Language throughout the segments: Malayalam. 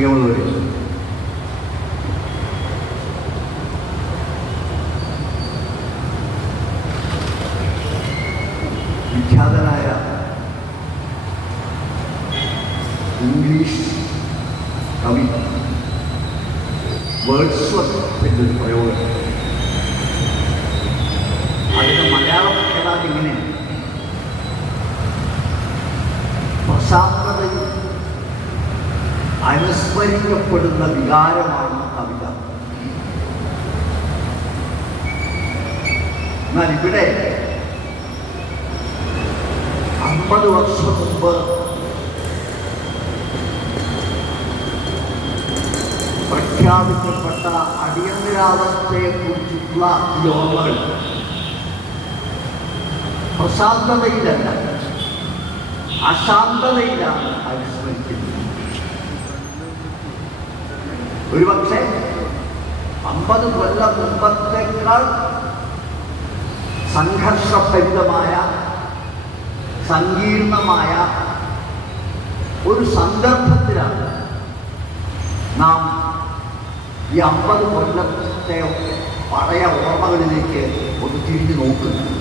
പ്രിയമുള്ളവരെ, വിഖ്യാതനായ ഇംഗ്ലീഷ് കവി വേർഡ്സ്വർത്ത് എന്നൊരു പ്രയോഗം, അതിന് മലയാളം കേട്ടാൽ ഇങ്ങനെയാണ്: പ്രശാന്തതയിൽ അനുസ്മരിക്കപ്പെടുന്ന വികാരമാണ് കവിത. എന്നാൽ ഇവിടെ 50 വർഷം മുമ്പ് പ്രഖ്യാപിക്കപ്പെട്ട അടിയന്തരാവസ്ഥയെക്കുറിച്ചുള്ള ഓർമ്മകൾ പ്രശാന്തതയിലല്ല, അശാന്തതയിലാണ് അനുസ്മരിക്കുന്നത്. ഒരുപക്ഷെ 50 കൊല്ലം മുമ്പത്തേക്കാൾ സംഘർഷഭരിതമായ സങ്കീർണമായ ഒരു സന്ദർഭത്തിലാണ് നാം ഈ 50 കൊല്ലത്തെ പഴയ ഓർമ്മകളിലേക്ക് ഒന്ന് തിരിഞ്ഞു നോക്കുന്നത്.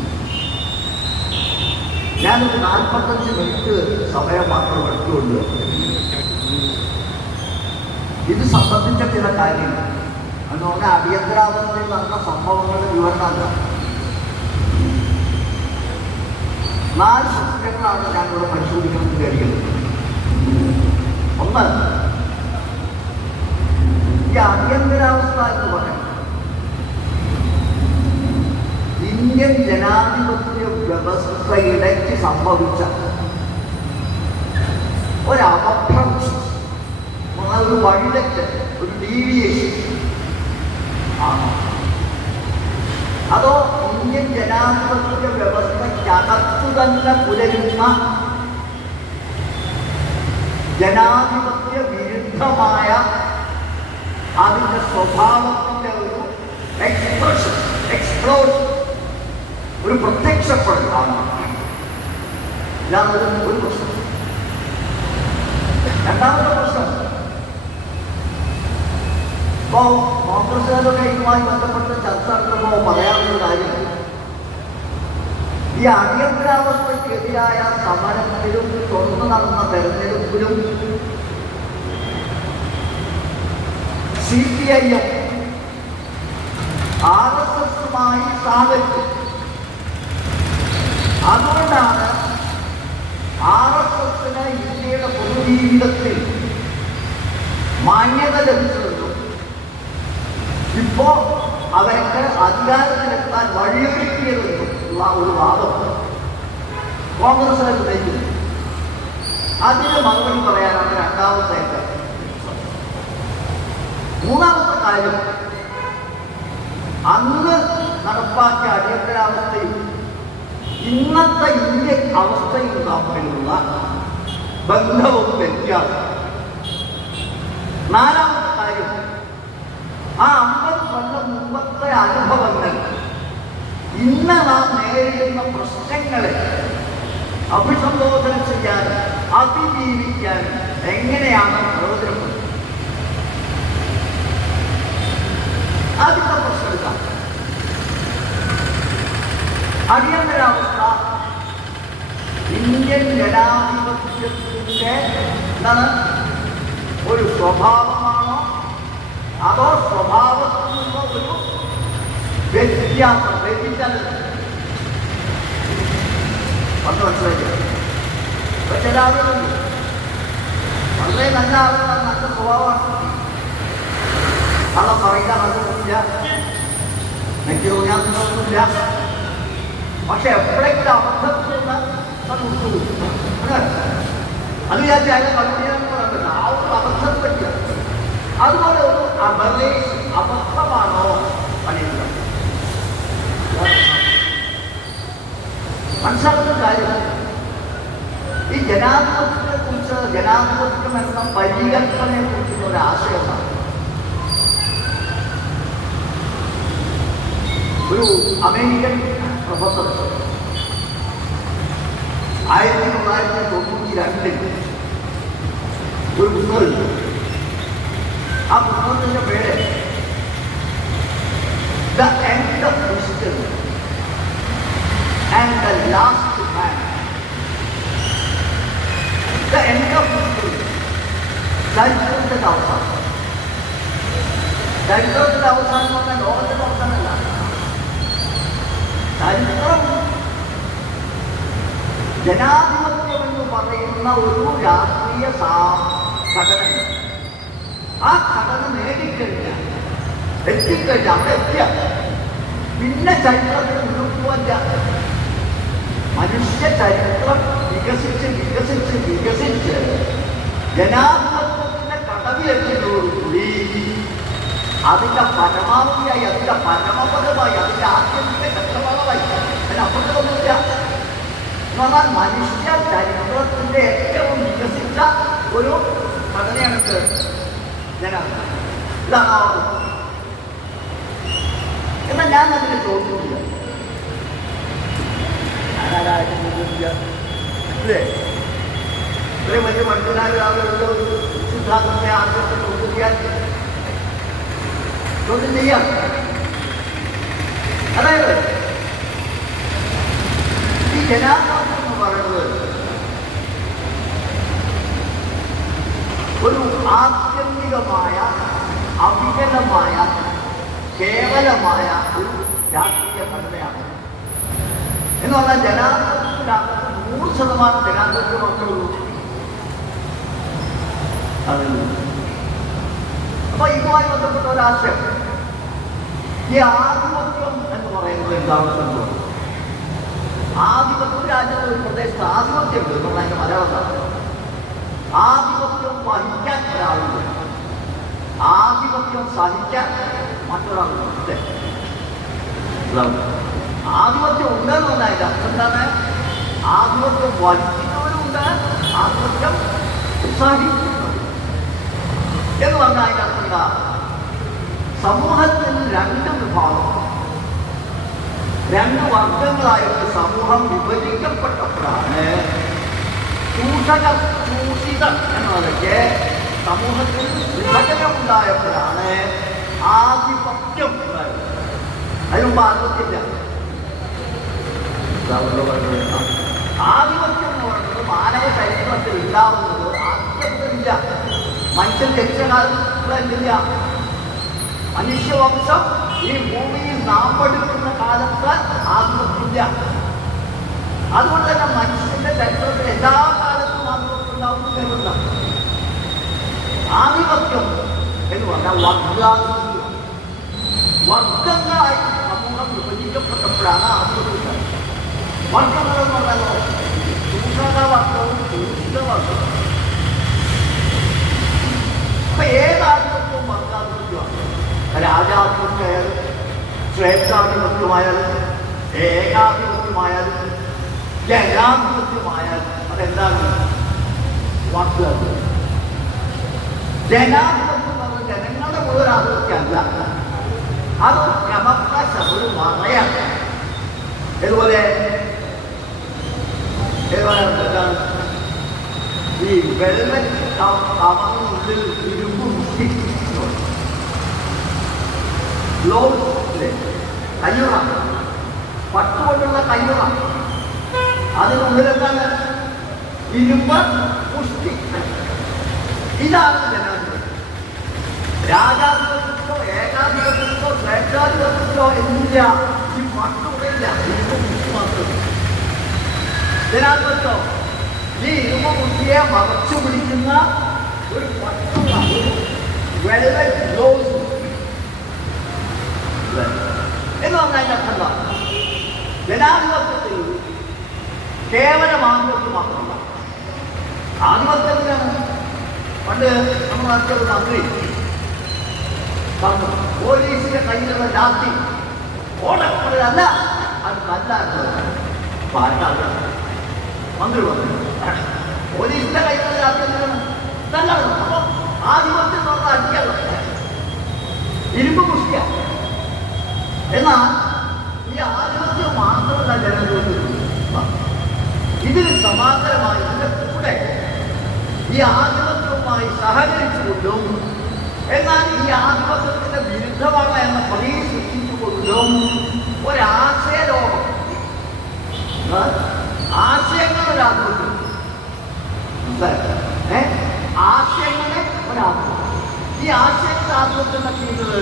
ഞാനൊരു 45 മിനിറ്റ് സമയം മാത്രം എടുത്തുകൊണ്ട് ഇത് സംബന്ധിച്ച ചില കാര്യങ്ങൾ, എന്ന് പറഞ്ഞാൽ അടിയന്തരാവസ്ഥയിൽ നടന്ന സംഭവങ്ങളുടെ വിവരണമല്ല. 4 സത്യങ്ങളാണ് ഞാനിവിടെ പരിശോധിക്കണം വിചാരിക്കുന്നത്. ഒന്ന്, ഈ അടിയന്തരാവസ്ഥ എന്ന് പറയുന്നത് ഇന്ത്യൻ ജനാധിപത്യ വ്യവസ്ഥയിടയ്ക്ക് സംഭവിച്ച ഒരപഭ്രംശം, ഒരു വഴിതെറ്റ്, ഒരു ഡീവിയേഷൻ ആണോ, അതോ ഇന്ത്യൻ ജനാധിപത്യ വ്യവസ്ഥയ്ക്കകത്തു തന്നെ പുലരുന്ന ജനാധിപത്യ വിരുദ്ധമായ അതിൻ്റെ സ്വഭാവത്തിൻ്റെ ഒരു എക്സ്പ്ലോഷൻ, ഒരു പ്രത്യക്ഷപ്പെടലാണ്? ഇതാണ് ഒരു പ്രശ്നം. രണ്ടാമത്തെ പ്രശ്നം, ഇപ്പോൾ കോൺഗ്രസ്സുകാരുടെ ഇതുമായി ബന്ധപ്പെട്ട് ചർച്ച നടത്തുമ്പോൾ പറയാവുന്ന കാര്യം, ഈ അടിയന്തരാവസ്ഥയ്ക്കെതിരായ സമരത്തിലും തുടർന്ന് നടന്ന തെരഞ്ഞെടുപ്പിലും CPIM RSSുമായി സഹകരിച്ചു. അതുകൊണ്ടാണ് RSSന് ഇന്ത്യയുടെ പൊതുജീവിതത്തിൽ മാന്യത ലഭിച്ചതെന്നും ഇപ്പോൾ അവർക്ക് അധികാരത്തിലെത്താൻ വഴിയൊരുക്കിയതെന്നും ഉള്ള ഒരു വാദം കോൺഗ്രസ്സുകാർ ഉന്നയിക്കുന്നു. അതിന് മറുപടി പറയാനാണ് രണ്ടാമത്തെ കാര്യം. മൂന്നാമത്തെ കാര്യം, അന്ന് നടപ്പാക്കിയ അടിയന്തരാവസ്ഥയും ഇന്നത്തെ ഇന്ത്യൻ അവസ്ഥയും തമ്മിലുള്ള ബന്ധവും വ്യത്യാസം. നാലാമത്തെ കാര്യം, ആ 50 കൊല്ലം മുമ്പത്തെ അനുഭവങ്ങൾ ഇന്ന് നാം നേരിടുന്ന പ്രശ്നങ്ങളെ അഭിസംബോധന ചെയ്യാൻ, അതിജീവിക്കാൻ എങ്ങനെയാണ് പ്രയോജനപ്പെടുന്നത്? ആദ്യത്തെ പ്രശ്നം ഇതാ: അടിയന്തരാവസ്ഥ ഇന്ത്യൻ ജനാധിപത്യത്തിൻ്റെ എന്താണ്, ഒരു സ്വഭാവമാണോ, അതോ സ്വഭാവത്തിൽ നിന്നോ ഒരു വ്യത്യാസം, വ്യതിചലനം? ഒന്ന് മനസ്സിലാക്കുക. ചില ആളുകളുണ്ട്, വളരെ നല്ല ആളുകളാണ്, നല്ല സ്വഭാവമാണ്, കള്ളം പറയില്ല, കള്ളൊന്നുമില്ല, എനിക്ക് തോന്നിയാന്നൊന്നുമില്ല. പക്ഷെ എപ്പോഴെങ്കിലും അബദ്ധത്തിലുള്ള അത് വിചാരിച്ച അതിനെ കണ്ടുപിടിക്കാന്ന് പറയുന്നത് ആ ഒരു അബദ്ധത്തെ പറ്റിയ അതുപോലെ ഒരു അബദ്ധമാണോ പണിയുക? മനസ്സിലാക്കുന്ന കാര്യം, ഈ ജനാധിപത്യത്തെക്കുറിച്ച്, ജനാധിപത്യം എന്ന പരികല്പനയെ കുറിച്ചുള്ള ഒരു ആശയമാണ്. ഒരു അമേരിക്കൻ പ്രൊഫസർ 1992 ഒരു പുസ്തകം ആ പുസ്തകത്തിന്റെ പേര് the end of history and the last man. The end of history, ചരിത്രത്തിന്റെ അവസാനം. ചരിത്രത്തിന്റെ അവസാനം എന്ന് പറഞ്ഞാൽ ലോകത്തിന്റെ അവസാനമല്ല. ചരിത്രം ജനാധിപത്യം എന്ന് പറയുന്ന ഒരു രാഷ്ട്രീയ ഘടന. ആ ഘടന നേടിക്കഴിഞ്ഞാൽ എത്തിക്കഴിഞ്ഞാൽ അവിടെ എത്തിയ പിന്നെ ചരിത്രത്തിന് മുഴുവല്ല. മനുഷ്യ ചരിത്രം വികസിച്ച് വികസിച്ച് വികസിച്ച് ജനാധിപത്യത്തിന്റെ കടവിലെത്തുന്നതോടുകൂടി അതിന്റെ പരമാവധിയായി, അതിന്റെ പരമപദമായി, അതിന്റെ ആത്യന്തിക ഘട്ടഭാഗമായി അതിനപ്പുറത്തൊന്നുമില്ല. എന്ന് പറഞ്ഞാൽ മനുഷ്യ ചരിത്രത്തിന്റെ ഏറ്റവും വികസിച്ച ഒരു ഘടനയാണിത് ജനാധിപത്യം. ഇതാണ്. എന്നാൽ ഞാൻ അതിനെ ചോദിച്ചില്ല. അല്ലേ? ഇത്രയും വലിയ പണ്ഡിതനായ ഒരു സിദ്ധാന്തത്തെ ആദ്യത്തെ ചോദ്യം ചെയ്യാം. അതായത് ഈ ജനാധിപത്യം എന്ന് പറയുന്നത് ഒരു ആത്യന്തികമായ, അവികലമായ, കേവലമായ ഒരു രാഷ്ട്രീയ ഘടനയാണ്. എന്ന് പറഞ്ഞാൽ ജനാധിപത്യത്തിനകത്ത് 100% ജനാധിപത്യം മാത്രമേ ഉള്ളൂ. അപ്പൊ ഇതുമായി ബന്ധപ്പെട്ട ഒരാശയം, ഈ ആധിപത്യം എന്ന് പറയുന്നത് എന്താണ് സംഭവം? ആധിപത്യം, രാജ്യത്തെ ഒരു പ്രദേശത്ത് ആധിപത്യം ഉണ്ട് എന്ന് പറഞ്ഞാൽ മലയാളം ആധിപത്യം വഹിക്കാൻ ഒരാളുണ്ട്, ആധിപത്യം സഹിക്കാൻ മറ്റൊരാളുണ്ട്. ആധിപത്യം ഉണ്ടെന്ന് പറഞ്ഞാൽ അതിന്റെ അർത്ഥം എന്താണ്? ആധിപത്യം വഹിക്കുന്നവരുണ്ട്, ആധിപത്യം സഹിക്കുന്നവരുണ്ട് എന്ന് പറഞ്ഞാൽ അതിന്റെ അർത്ഥം എന്താ? സമൂഹത്തിൽ 2 വിഭാഗം, 2 വർഗങ്ങളായിട്ട് സമൂഹം വിഭജിക്കപ്പെട്ടപ്പോഴാണ് ചൂഷിതം എന്നതൊക്കെ സമൂഹത്തിൽ വിഭജനമുണ്ടായപ്പോഴാണ് ആധിപത്യം ഉണ്ടായത്. അതിനുമ്പ് ആധിപത്യമില്ല. ആധിപത്യം എന്ന് പറയുന്നത് മാനവ ചരിത്രത്തിൽ ഉണ്ടാവുന്നത് ആധിപത്യമില്ല. മനുഷ്യൻ രക്ഷകാലത്തില്ല. മനുഷ്യവംശം ഈ ഭൂമിയിൽ നാമ്പെടുക്കുന്ന കാലത്ത് ആധിപത്യമില്ല. അതുകൊണ്ട് തന്നെ മനുഷ്യന്റെ ചരിത്രത്തിൽ എല്ലാ കാലത്തും ആധിപത്യം ഉണ്ടാവുന്നില്ല. ആധിപത്യം എന്ന് പറഞ്ഞാൽ വർഗങ്ങളായി സമൂഹം വിഭജിക്കപ്പെട്ടപ്പോഴാണ് ആധിപത്യം. വർഗങ്ങളെന്ന് പറഞ്ഞാലോ ചൂഷകവർഗവും ചൂഷിതവർഗവും. അപ്പൊ ഏതാധിപത്യവും വർഗാധിപത്യമാണ്. രാജാധിപത്യമായാലും ശ്രേഷ്ഠാധിപത്യമായാലും ഏകാധിപത്യമായാലും ജനാധിപത്യമായാലും അതെന്താണ്? വർഗാധിപത്യം. ജനാധിപത്യം പറഞ്ഞാൽ ജനങ്ങളുടെ മുഴുവൻ ആധിപത്യമല്ല, അത് ക്രമപ്രശ ഒരു മറയാണ്. ഇതുപോലെ ഈ വെള്ളം കവറിനുള്ളിൽ ഇരുമ്പ് മുട്ടി കയ്യുറ, പട്ടുകൊണ്ടുള്ള കയ്യുറ, അതിനുള്ളിലെന്താണ്? ഇരുമ്പ് മുഷ്ടി. ഇതാണ് ജനാധിപത്യം. രാജാധിപത്യത്തിലോ ഏകാധിപത്യത്തിലോ ശ്രേഷ്ഠാധിപത്യത്തിലോ എന്നില്ല. ഈ പട്ടുകയില്ല, ഇരുമ്പ് മുഷ്ടി മാത്രമേ. ജനാധിപത്യോ ഈ ഇരുമ്പ് മുഷ്ടിയെ മറച്ചു പിടിക്കുന്ന ഒരു പട്ടുള്ള ഒരു വെൽവെറ്റ് ഗ്ലൗസ് എന്ന് പറഞ്ഞതിന്റെ അർത്ഥം ജനാധിപത്യത്തിൽ കേവലം ആധിപത്യം മാത്രമല്ല. ആധിപത്യത്തിനാണ് പണ്ട് നമ്മുടെ നാട്ടിലൊരു മന്ത്രി പറഞ്ഞു, പോലീസിന്റെ കയ്യിലുള്ള ലാത്തി ഓടക്കുള്ളതല്ല, അത് നല്ലതാണ്. മന്ത്രി പറഞ്ഞു പോലീസിന്റെ കയ്യിലുള്ള ലാത്തി എന്താണ് നല്ലതാണ്. അപ്പൊ ആധിപത്യം എന്ന് പറഞ്ഞാൽ അടിക്കല്ല, ഇരുമ്പ് മുഷ്ടിയ. എന്നാൽ ഈ ആധിപത്യം മാത്രമല്ല ജനങ്ങൾക്ക് ഇതിന് സമാന്തരമായി ഇതിന്റെ കൂടെ ഈ ആധിപത്യവുമായി സഹകരിച്ചുകൊണ്ടും എന്നാൽ ഈ ആധിപത്യത്തിന്റെ വിരുദ്ധമാണ് എന്ന പ്രതീതി സൃഷ്ടിച്ചുകൊണ്ടും ഒരാശയലോകം, ആശയങ്ങളുടെ ആധിപത്യം, ആശയങ്ങളെ ഒരാധിപത്യം. ഈ ആശയങ്ങളുടെ ആധിപത്യം ചെയ്യുന്നത്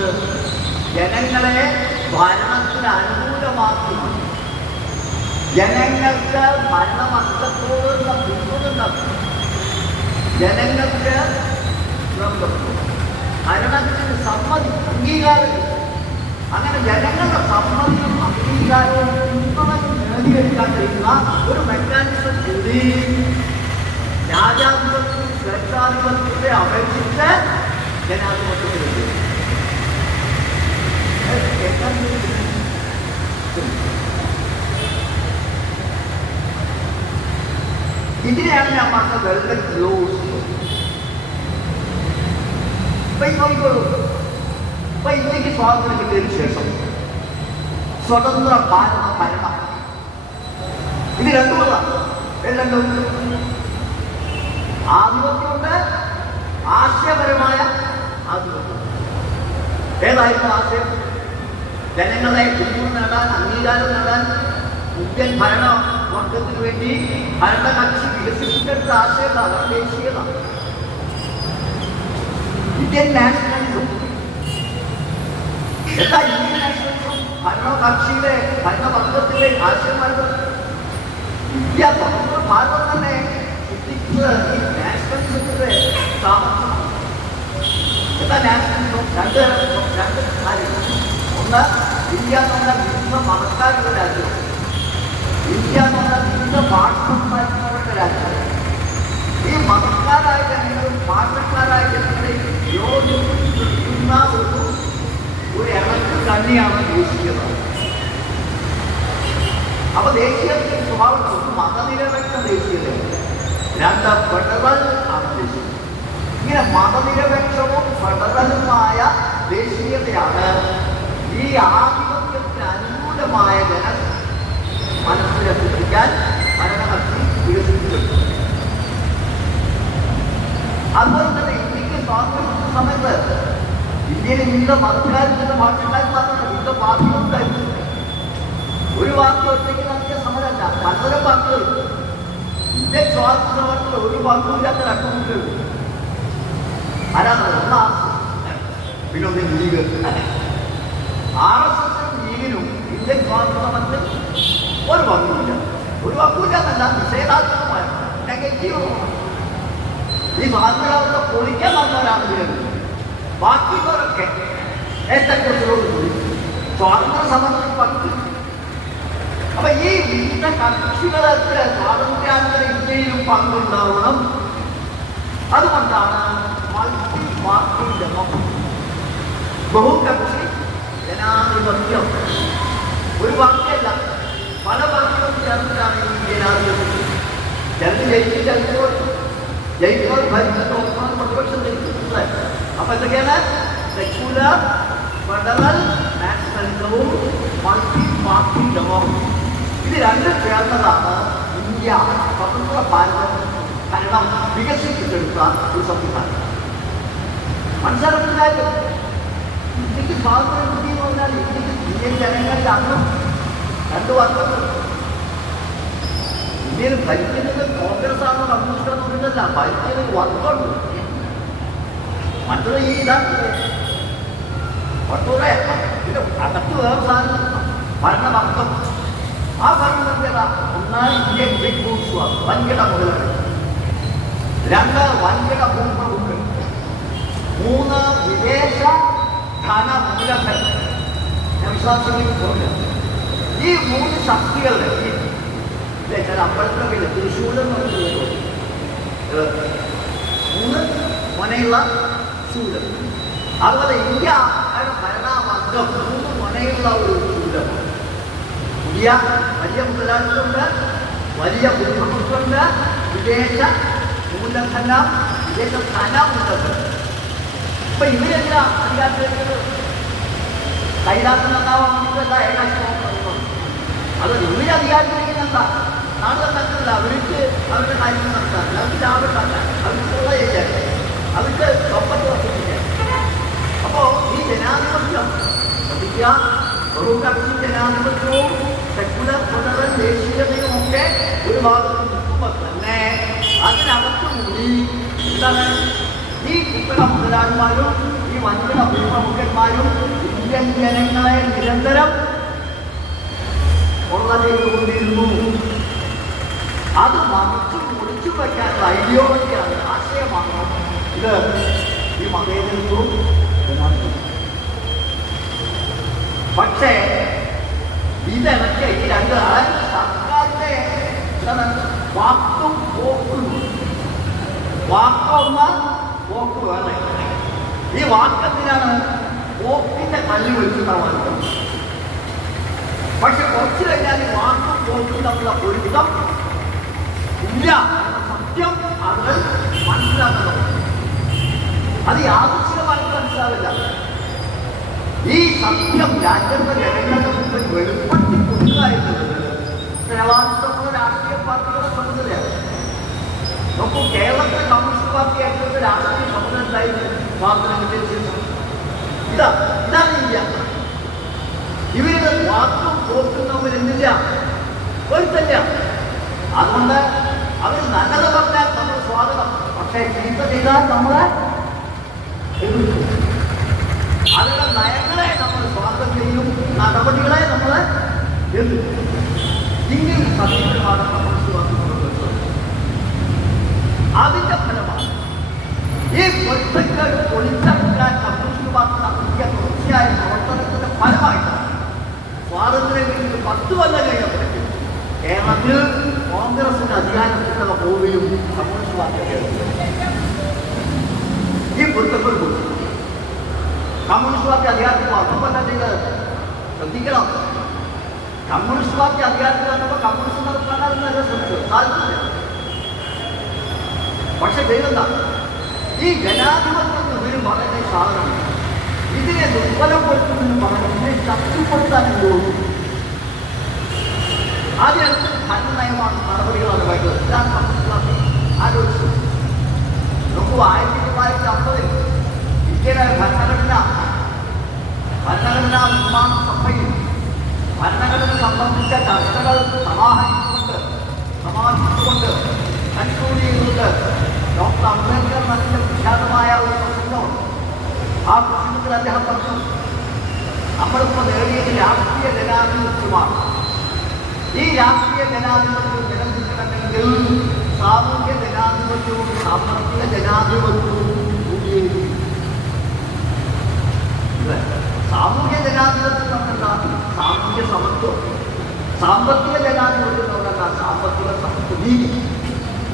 ജനങ്ങളെ ഭരണത്തിന് അനുകൂലമാക്കി, ജനങ്ങൾക്ക് ഭരണമർക്കത്തോടുള്ള പിന്തുണ, ജനങ്ങൾക്ക് ഭരണത്തിന് സമ്മതി അംഗീകാരം, അങ്ങനെ ജനങ്ങളുടെ സമ്മതിയും അംഗീകാരവും പിന്തുണയും നേടിയെടുക്കാൻ കഴിയുന്ന ഒരു മെക്കാനിസം കൂടി രാജാധിപത്യം സ്വേച്ഛാധിപത്യത്തെ അപേക്ഷിച്ച് ജനാധിപത്യത്തിലുണ്ട്. ഇതിനെയാണ് ഞാൻ പറഞ്ഞ വെൽവെറ്റ് ലോസ്. ഇപ്പൊ ഇന്ത്യക്ക് സ്വാതന്ത്ര്യം കിട്ടിയതിനു ശേഷം സ്വതന്ത്ര ഭാരത ഭരണം ഇത് രണ്ടുമുള്ളതാണ്. രണ്ടും ആധിപത്യമുണ്ട്, ആശയപരമായ ആധിപത്യം. ഏതായിരുന്നു ആശയം? ജനങ്ങളെ പിന്തുണ നേടാൻ, അംഗീകാരം നേടാൻ ഇന്ത്യൻ ഭരണവർഗത്തിന് വേണ്ടി ഭരണകക്ഷി വികസിപ്പിച്ചെടുത്ത ആശയമാണ് ദേശീയത, ഇന്ത്യൻ നാഷണലിസം. എന്താ ഇന്ത്യൻ നാഷണലിസം? ഭരണകക്ഷിയുടെ ഭരണവർഗത്തിലെ ആശയമായത്. ഇന്ത്യ സ്വതന്ത്ര ഭാരതം തന്നെ സൃഷ്ടിച്ചത് ഈ നാഷണലിസത്തിന്റെ സാമർത്ഥ്യമാണ്. എന്താ നാഷണലിസം? രണ്ട് കാര്യങ്ങൾ. ഒന്ന്, ഇന്ത്യ എന്നുള്ള വിവിധ മതക്കാരുടെ രാജ്യം, ഇന്ത്യ എന്നുള്ള വിവിധ ഭാഷ സംസാരിക്കുന്നവരുടെ രാജ്യം. ഈ മതക്കാരായ ജനങ്ങളും ഭാഷക്കാരായ ജനങ്ങളെയും യോജിപ്പിക്കുന്ന ഒരു ഇണക്ക് തന്നെയാണ് ദേശീയത. അപ്പൊ ദേശീയത്തിന്റെ സ്വഭാവം മതനിരപേക്ഷ ദേശീയത, രണ്ട് ഫെഡറൽ ആണ് ദേശീയത. ഇങ്ങനെ മതനിരപേക്ഷവും ഫെഡറലുമായ ദേശീയതയാണ് ഈ ആധിപത്യത്തിന് അനുകൂലമായ മനസ്സിനെ സൃഷ്ടിക്കാൻ ഭരണകക്ഷി വികസിപ്പിച്ചെടുത്തു. അതുപോലെ തന്നെ ഇന്ത്യക്ക് സ്വാതന്ത്ര്യം കിട്ടുന്ന സമയത്ത് ഇന്ത്യയിൽ വിവിധ മതക്കാരും വിവിധ ഭാഷക്കാരും മാത്രമല്ല, വിവിധ പാർട്ടികളുണ്ടായിരുന്നു. ഒരു പാർട്ടി ഒറ്റയ്ക്ക് നടത്തിയ സമരമല്ല, പലതരം പാർട്ടികൾ. ഇന്ത്യൻ സ്വാതന്ത്ര്യ സമരത്തിൽ ഒരു പാർട്ടിയില്ലാത്ത രണ്ട് മുന്നിൽ ആരാണ്? ഒന്ന് പിന്നെ ഒന്ന് ലീഗ്. RSSനും ലീഗിനും ഇന്ത്യൻ സ്വാതന്ത്ര്യ സമരത്തിൽ ഒരു പങ്കുമില്ല. ഒരു പങ്കുമില്ലെന്നല്ല, നിഷേധാത്മകമായ നെഗറ്റീവുമാണ്. ഈ സ്വാതന്ത്ര്യാവസ്ഥ പൊളിക്കാൻ വന്നവരാണെങ്കിലും ബാക്കിയുള്ളവരൊക്കെ ഏറ്റക്കുറിച്ചോട് കൂടി സ്വാതന്ത്ര്യ സമരത്തിൽ പങ്കു. അപ്പൊ ഈ വിവിധ കക്ഷികളൊക്കെ സ്വാതന്ത്ര്യാനന്തര ഇന്ത്യയിലും പങ്കുണ്ടാവണം. അതുകൊണ്ടാണ് മൾട്ടി പാർട്ടി ഡെമോക്രസി, ബഹുകക്ഷി ജനാധിപത്യം. ഒരു പാർട്ടിയല്ല, പല പാർട്ടികളും ചേർന്നിട്ടാണ് ഈ ജനാധിപത്യം. ചിലത് ജയിക്കും, ചിലപ്പോൾ ജയിക്കുന്നവർ ഭരിക്കുന്ന ഒന്നാം പ്രതിപക്ഷം ജയിക്കും. അപ്പൊ എന്തൊക്കെയാണ്? സെക്യുലർ, ഫെഡറൽ നാഷണലിസവും മൾട്ടി പാർട്ടി ഡെമോക്രസി. ഇത് രണ്ടും ചേർന്നതാണ് ഇന്ത്യ സ്വതന്ത്ര ഭാരതം ഭരണം വികസിപ്പിച്ചെടുത്ത ഒരു സംവിധാനം. മനസ്സിലാക്കുന്ന കാര്യം, ഇന്ത്യക്ക് സ്വാതന്ത്ര്യം കിട്ടിയെന്ന് പറഞ്ഞാൽ ഇന്ത്യൻ ജനങ്ങളുടെ അന്നും രണ്ടു വർഷങ്ങൾ ഇന്ത്യയിൽ ഭരിക്കുന്നത് കോൺഗ്രസ് ആണോ കമ്മ്യൂണിസ്റ്റാണോ എന്നല്ല, ഭരിക്കുന്നത് വർഗമുണ്ട്. മറ്റുള്ള ഈ ഇതാണ് വട്ടൂറെ ഇത് അകത്ത് വേറെ സാധനം ഭരണവർഗം. ആ ഭരണവർഗത ഒന്നാണ് ഇന്ത്യൻ ബിഗ് ബൂർഷ്വാ, വൻകിട മുതലാളി. രണ്ട്, വൻകിട ഭൂപ്രഭുക്കൾ. മൂന്ന്, വിദേശ ധനമൂലധനം. ഞാൻ വിശ്വാസികൾ പോകില്ല. ഈ മൂന്ന് ശക്തികളുടെ ചില അമ്പലത്തിലൊക്കെ തൃശ്ശൂലെന്ന് പറഞ്ഞത് മൂന്ന് മുനയുള്ള ശൂലം. അതുപോലെ ഇന്ത്യയുടെ ഭരണവർഗം മൂന്ന് മുനയുള്ള ഒരു ശൂലമാണ്. ഇന്ത്യ വലിയ മുതലാളികളുണ്ട്, വലിയ ഭൂപ്രഭുക്കളുണ്ട്, വിദേശ മൂലധനം, വിദേശ ധനമുണ്ട്. ഇപ്പൊ ഇവരെല്ലാം അധികാരത്തിലേക്ക് കൈലാസം നന്നാവാൻ വേണ്ടിയിട്ടല്ല ഏകാശം. അത് ഇവര് അധികാരത്തിലേക്കെന്താ നാട് നടക്കില്ല. അവർക്ക് അവരുടെ കാര്യങ്ങൾ നടത്താറില്ല, അവർക്ക് ലാഭം ഉണ്ടാക്കാൻ, അവർക്ക് ചെയ്യാൻ, അവർക്ക് സ്വപ്പത്ത് വർദ്ധിപ്പിക്കാൻ. അപ്പോ ഈ ജനാധിപത്യം ശ്രദ്ധിക്കുക, ബഹുകക്ഷി ജനാധിപത്യവും സെക്കുലർ ഫെഡറൽ ദേശീയതയും ഒക്കെ ഒരു ഭാഗത്ത് നിൽക്കുമ്പോൾ തന്നെ അതിനകത്തുകൂടി എന്താണ് ഈ കുത്തക മുതലാളിമാരും ഈ വൻകിട ഭൂപ്രമുഖന്മാരും ഇന്ത്യൻ ജനങ്ങളെ നിരന്തരം കൊള്ള ചെയ്തുകൊണ്ടിരുന്നു. അത് മറിച്ചു മുടിച്ചു വയ്ക്കാനുള്ള ഐഡിയോളജിയാണ്, ആശയമാണ് ഇത് ഈ മതേതരത്വവും ജനാധിപത്യവും. പക്ഷേ ഇതൊക്കെ ഈ രണ്ട് സർക്കാരിന്റെ വാക്കും പോക്കും, വാക്കൊന്ന പോക്ക് വേറെ. ഈ വാക്കത്തിനാണ് പോക്കിന്റെ കല്ല് വിളിച്ചിട്ടുണ്ടാവുക. പക്ഷെ കുറച്ച് കഴിഞ്ഞാൽ ഈ വാക്കും പോക്കും തമ്മിലുള്ള പൊരുത്തം ഇല്ല എന്ന സത്യം അത് മനസ്സിലാക്കണം. അത് യാദൃശ്ചികമായിട്ട് മനസ്സിലാവില്ല. ഈ സത്യം രാജ്യത്തെ ജനങ്ങളുടെ മുമ്പിൽ വെളിപ്പെടുത്തി കൊടുക്കാറുള്ളത് ഉത്തരവാദിത്തമുള്ള രാഷ്ട്രീയ പാർട്ടികളുടെ ചുമതലയാണ്. നോക്കൂ, കേരളത്തിലെ കമ്മ്യൂണിസ്റ്റ് പാർട്ടി ആയിട്ടുള്ള രാഷ്ട്രീയ ചുമതല ഉണ്ടായിരുന്നു സ്വാതന്ത്ര്യം കിട്ടിയ ശേഷം. ഇതാണ് ഇന്ത്യ. ഇവരുടെ വാക്കും പോക്കും തമ്മിൽ എന്തില്ല, പൊരുത്തല്ല. അതുകൊണ്ട് അവർ നല്ലത് പറഞ്ഞാൽ നമ്മൾ സ്വാഗതം, പക്ഷേ ചീത്ത ചെയ്താൽ നമ്മളെ എതിർക്കും. അവരുടെ നയങ്ങളെ നമ്മൾ സ്വാഗതം ചെയ്യും, നടപടികളെ നമ്മൾ എതിർക്കും. ഇങ്ങനെ സമീപനമാണ് കമ്മ്യൂണിസ്റ്റ് പാർട്ടി കൊണ്ടുവരുന്നത്. അതിന്റെ ഫലമാണ് ഈ പൊരുത്തങ്ങൾ പൊളിച്ചെടുക്കാൻ കമ്മ്യൂണിസ്റ്റ് പാർട്ടി നടത്തിയ തുടർച്ചയായ പ്രവർത്തനത്തിന്റെ ഫലമായിട്ടാണ് സ്വാതന്ത്ര്യം കഴിഞ്ഞ് 10 കൊല്ലം കഴിഞ്ഞപ്പോഴേക്കും കേരളത്തിൽ കോൺഗ്രസിന്റെ അധികാരത്തിലുള്ള പോവിലും കമ്മ്യൂണിസ്റ്റ് പാർട്ടി ഈ പൊരുത്തങ്ങൾ കൊടുത്തു. കമ്മ്യൂണിസ്റ്റ് പാർട്ടി അധികാരത്തിൽ വന്നപ്പോൾ എന്താ ചെയ്തത്? ശ്രദ്ധിക്കണം. കമ്മ്യൂണിസ്റ്റ് പാർട്ടി അധികാരത്തിൽ വന്നപ്പോൾ കമ്മ്യൂണിസ്റ്റ് നടത്താനാണെന്നല്ല ശ്രമിച്ചത്, സാധിച്ചില്ല. പക്ഷെ ചെയ്തെന്താ, ഈ ജനാധിപത്യം ഇവരും പറയുന്ന സാധനം ഇതിനെ ദുർബലപ്പെടുത്തുമെന്ന് പറഞ്ഞതിനെ ശക്തിപ്പെടുത്താൻ പോകുന്നു. ആദ്യം ഭരണനയമാണ്, നടപടികളാണ് വേണ്ടത്. ഇതാണ് കമ്മ്യൂണിസ്റ്റ് പാർട്ടി ആലോചിച്ചത്. നോക്കൂ, 1950 ഇന്ത്യയിലെ ഭരണഘടനാ നിർമ്മാണ സഭയിൽ ഭരണഘടന സംബന്ധിച്ച ചർച്ചകൾ സമാഹരിച്ചുകൊണ്ട് കൺക്ലൂഡ് ചെയ്തുകൊണ്ട് ഡോക്ടർ അംബേദ്കർ നടത്തിയ വിഖ്യാതമായ ഒരു പ്രസംഗമുണ്ട്. ആ പ്രസംഗത്തിൽ അദ്ദേഹം പറഞ്ഞു, നമ്മളിപ്പോൾ നേടിയത് രാഷ്ട്രീയ ജനാധിപത്യമാണ്. ഈ രാഷ്ട്രീയ ജനാധിപത്യം നിലനിൽക്കണമെങ്കിൽ സാമൂഹ്യ ജനാധിപത്യവും സാമ്പത്തിക ജനാധിപത്യവും കൂടിയേക്കും. സാമൂഹ്യ ജനാധിപത്യം നമ്മളെന്താ? സാമൂഹ്യ സമത്വം. സാമ്പത്തിക ജനാധിപത്യം നമ്മളെന്താ? സാമ്പത്തിക സമത്വ.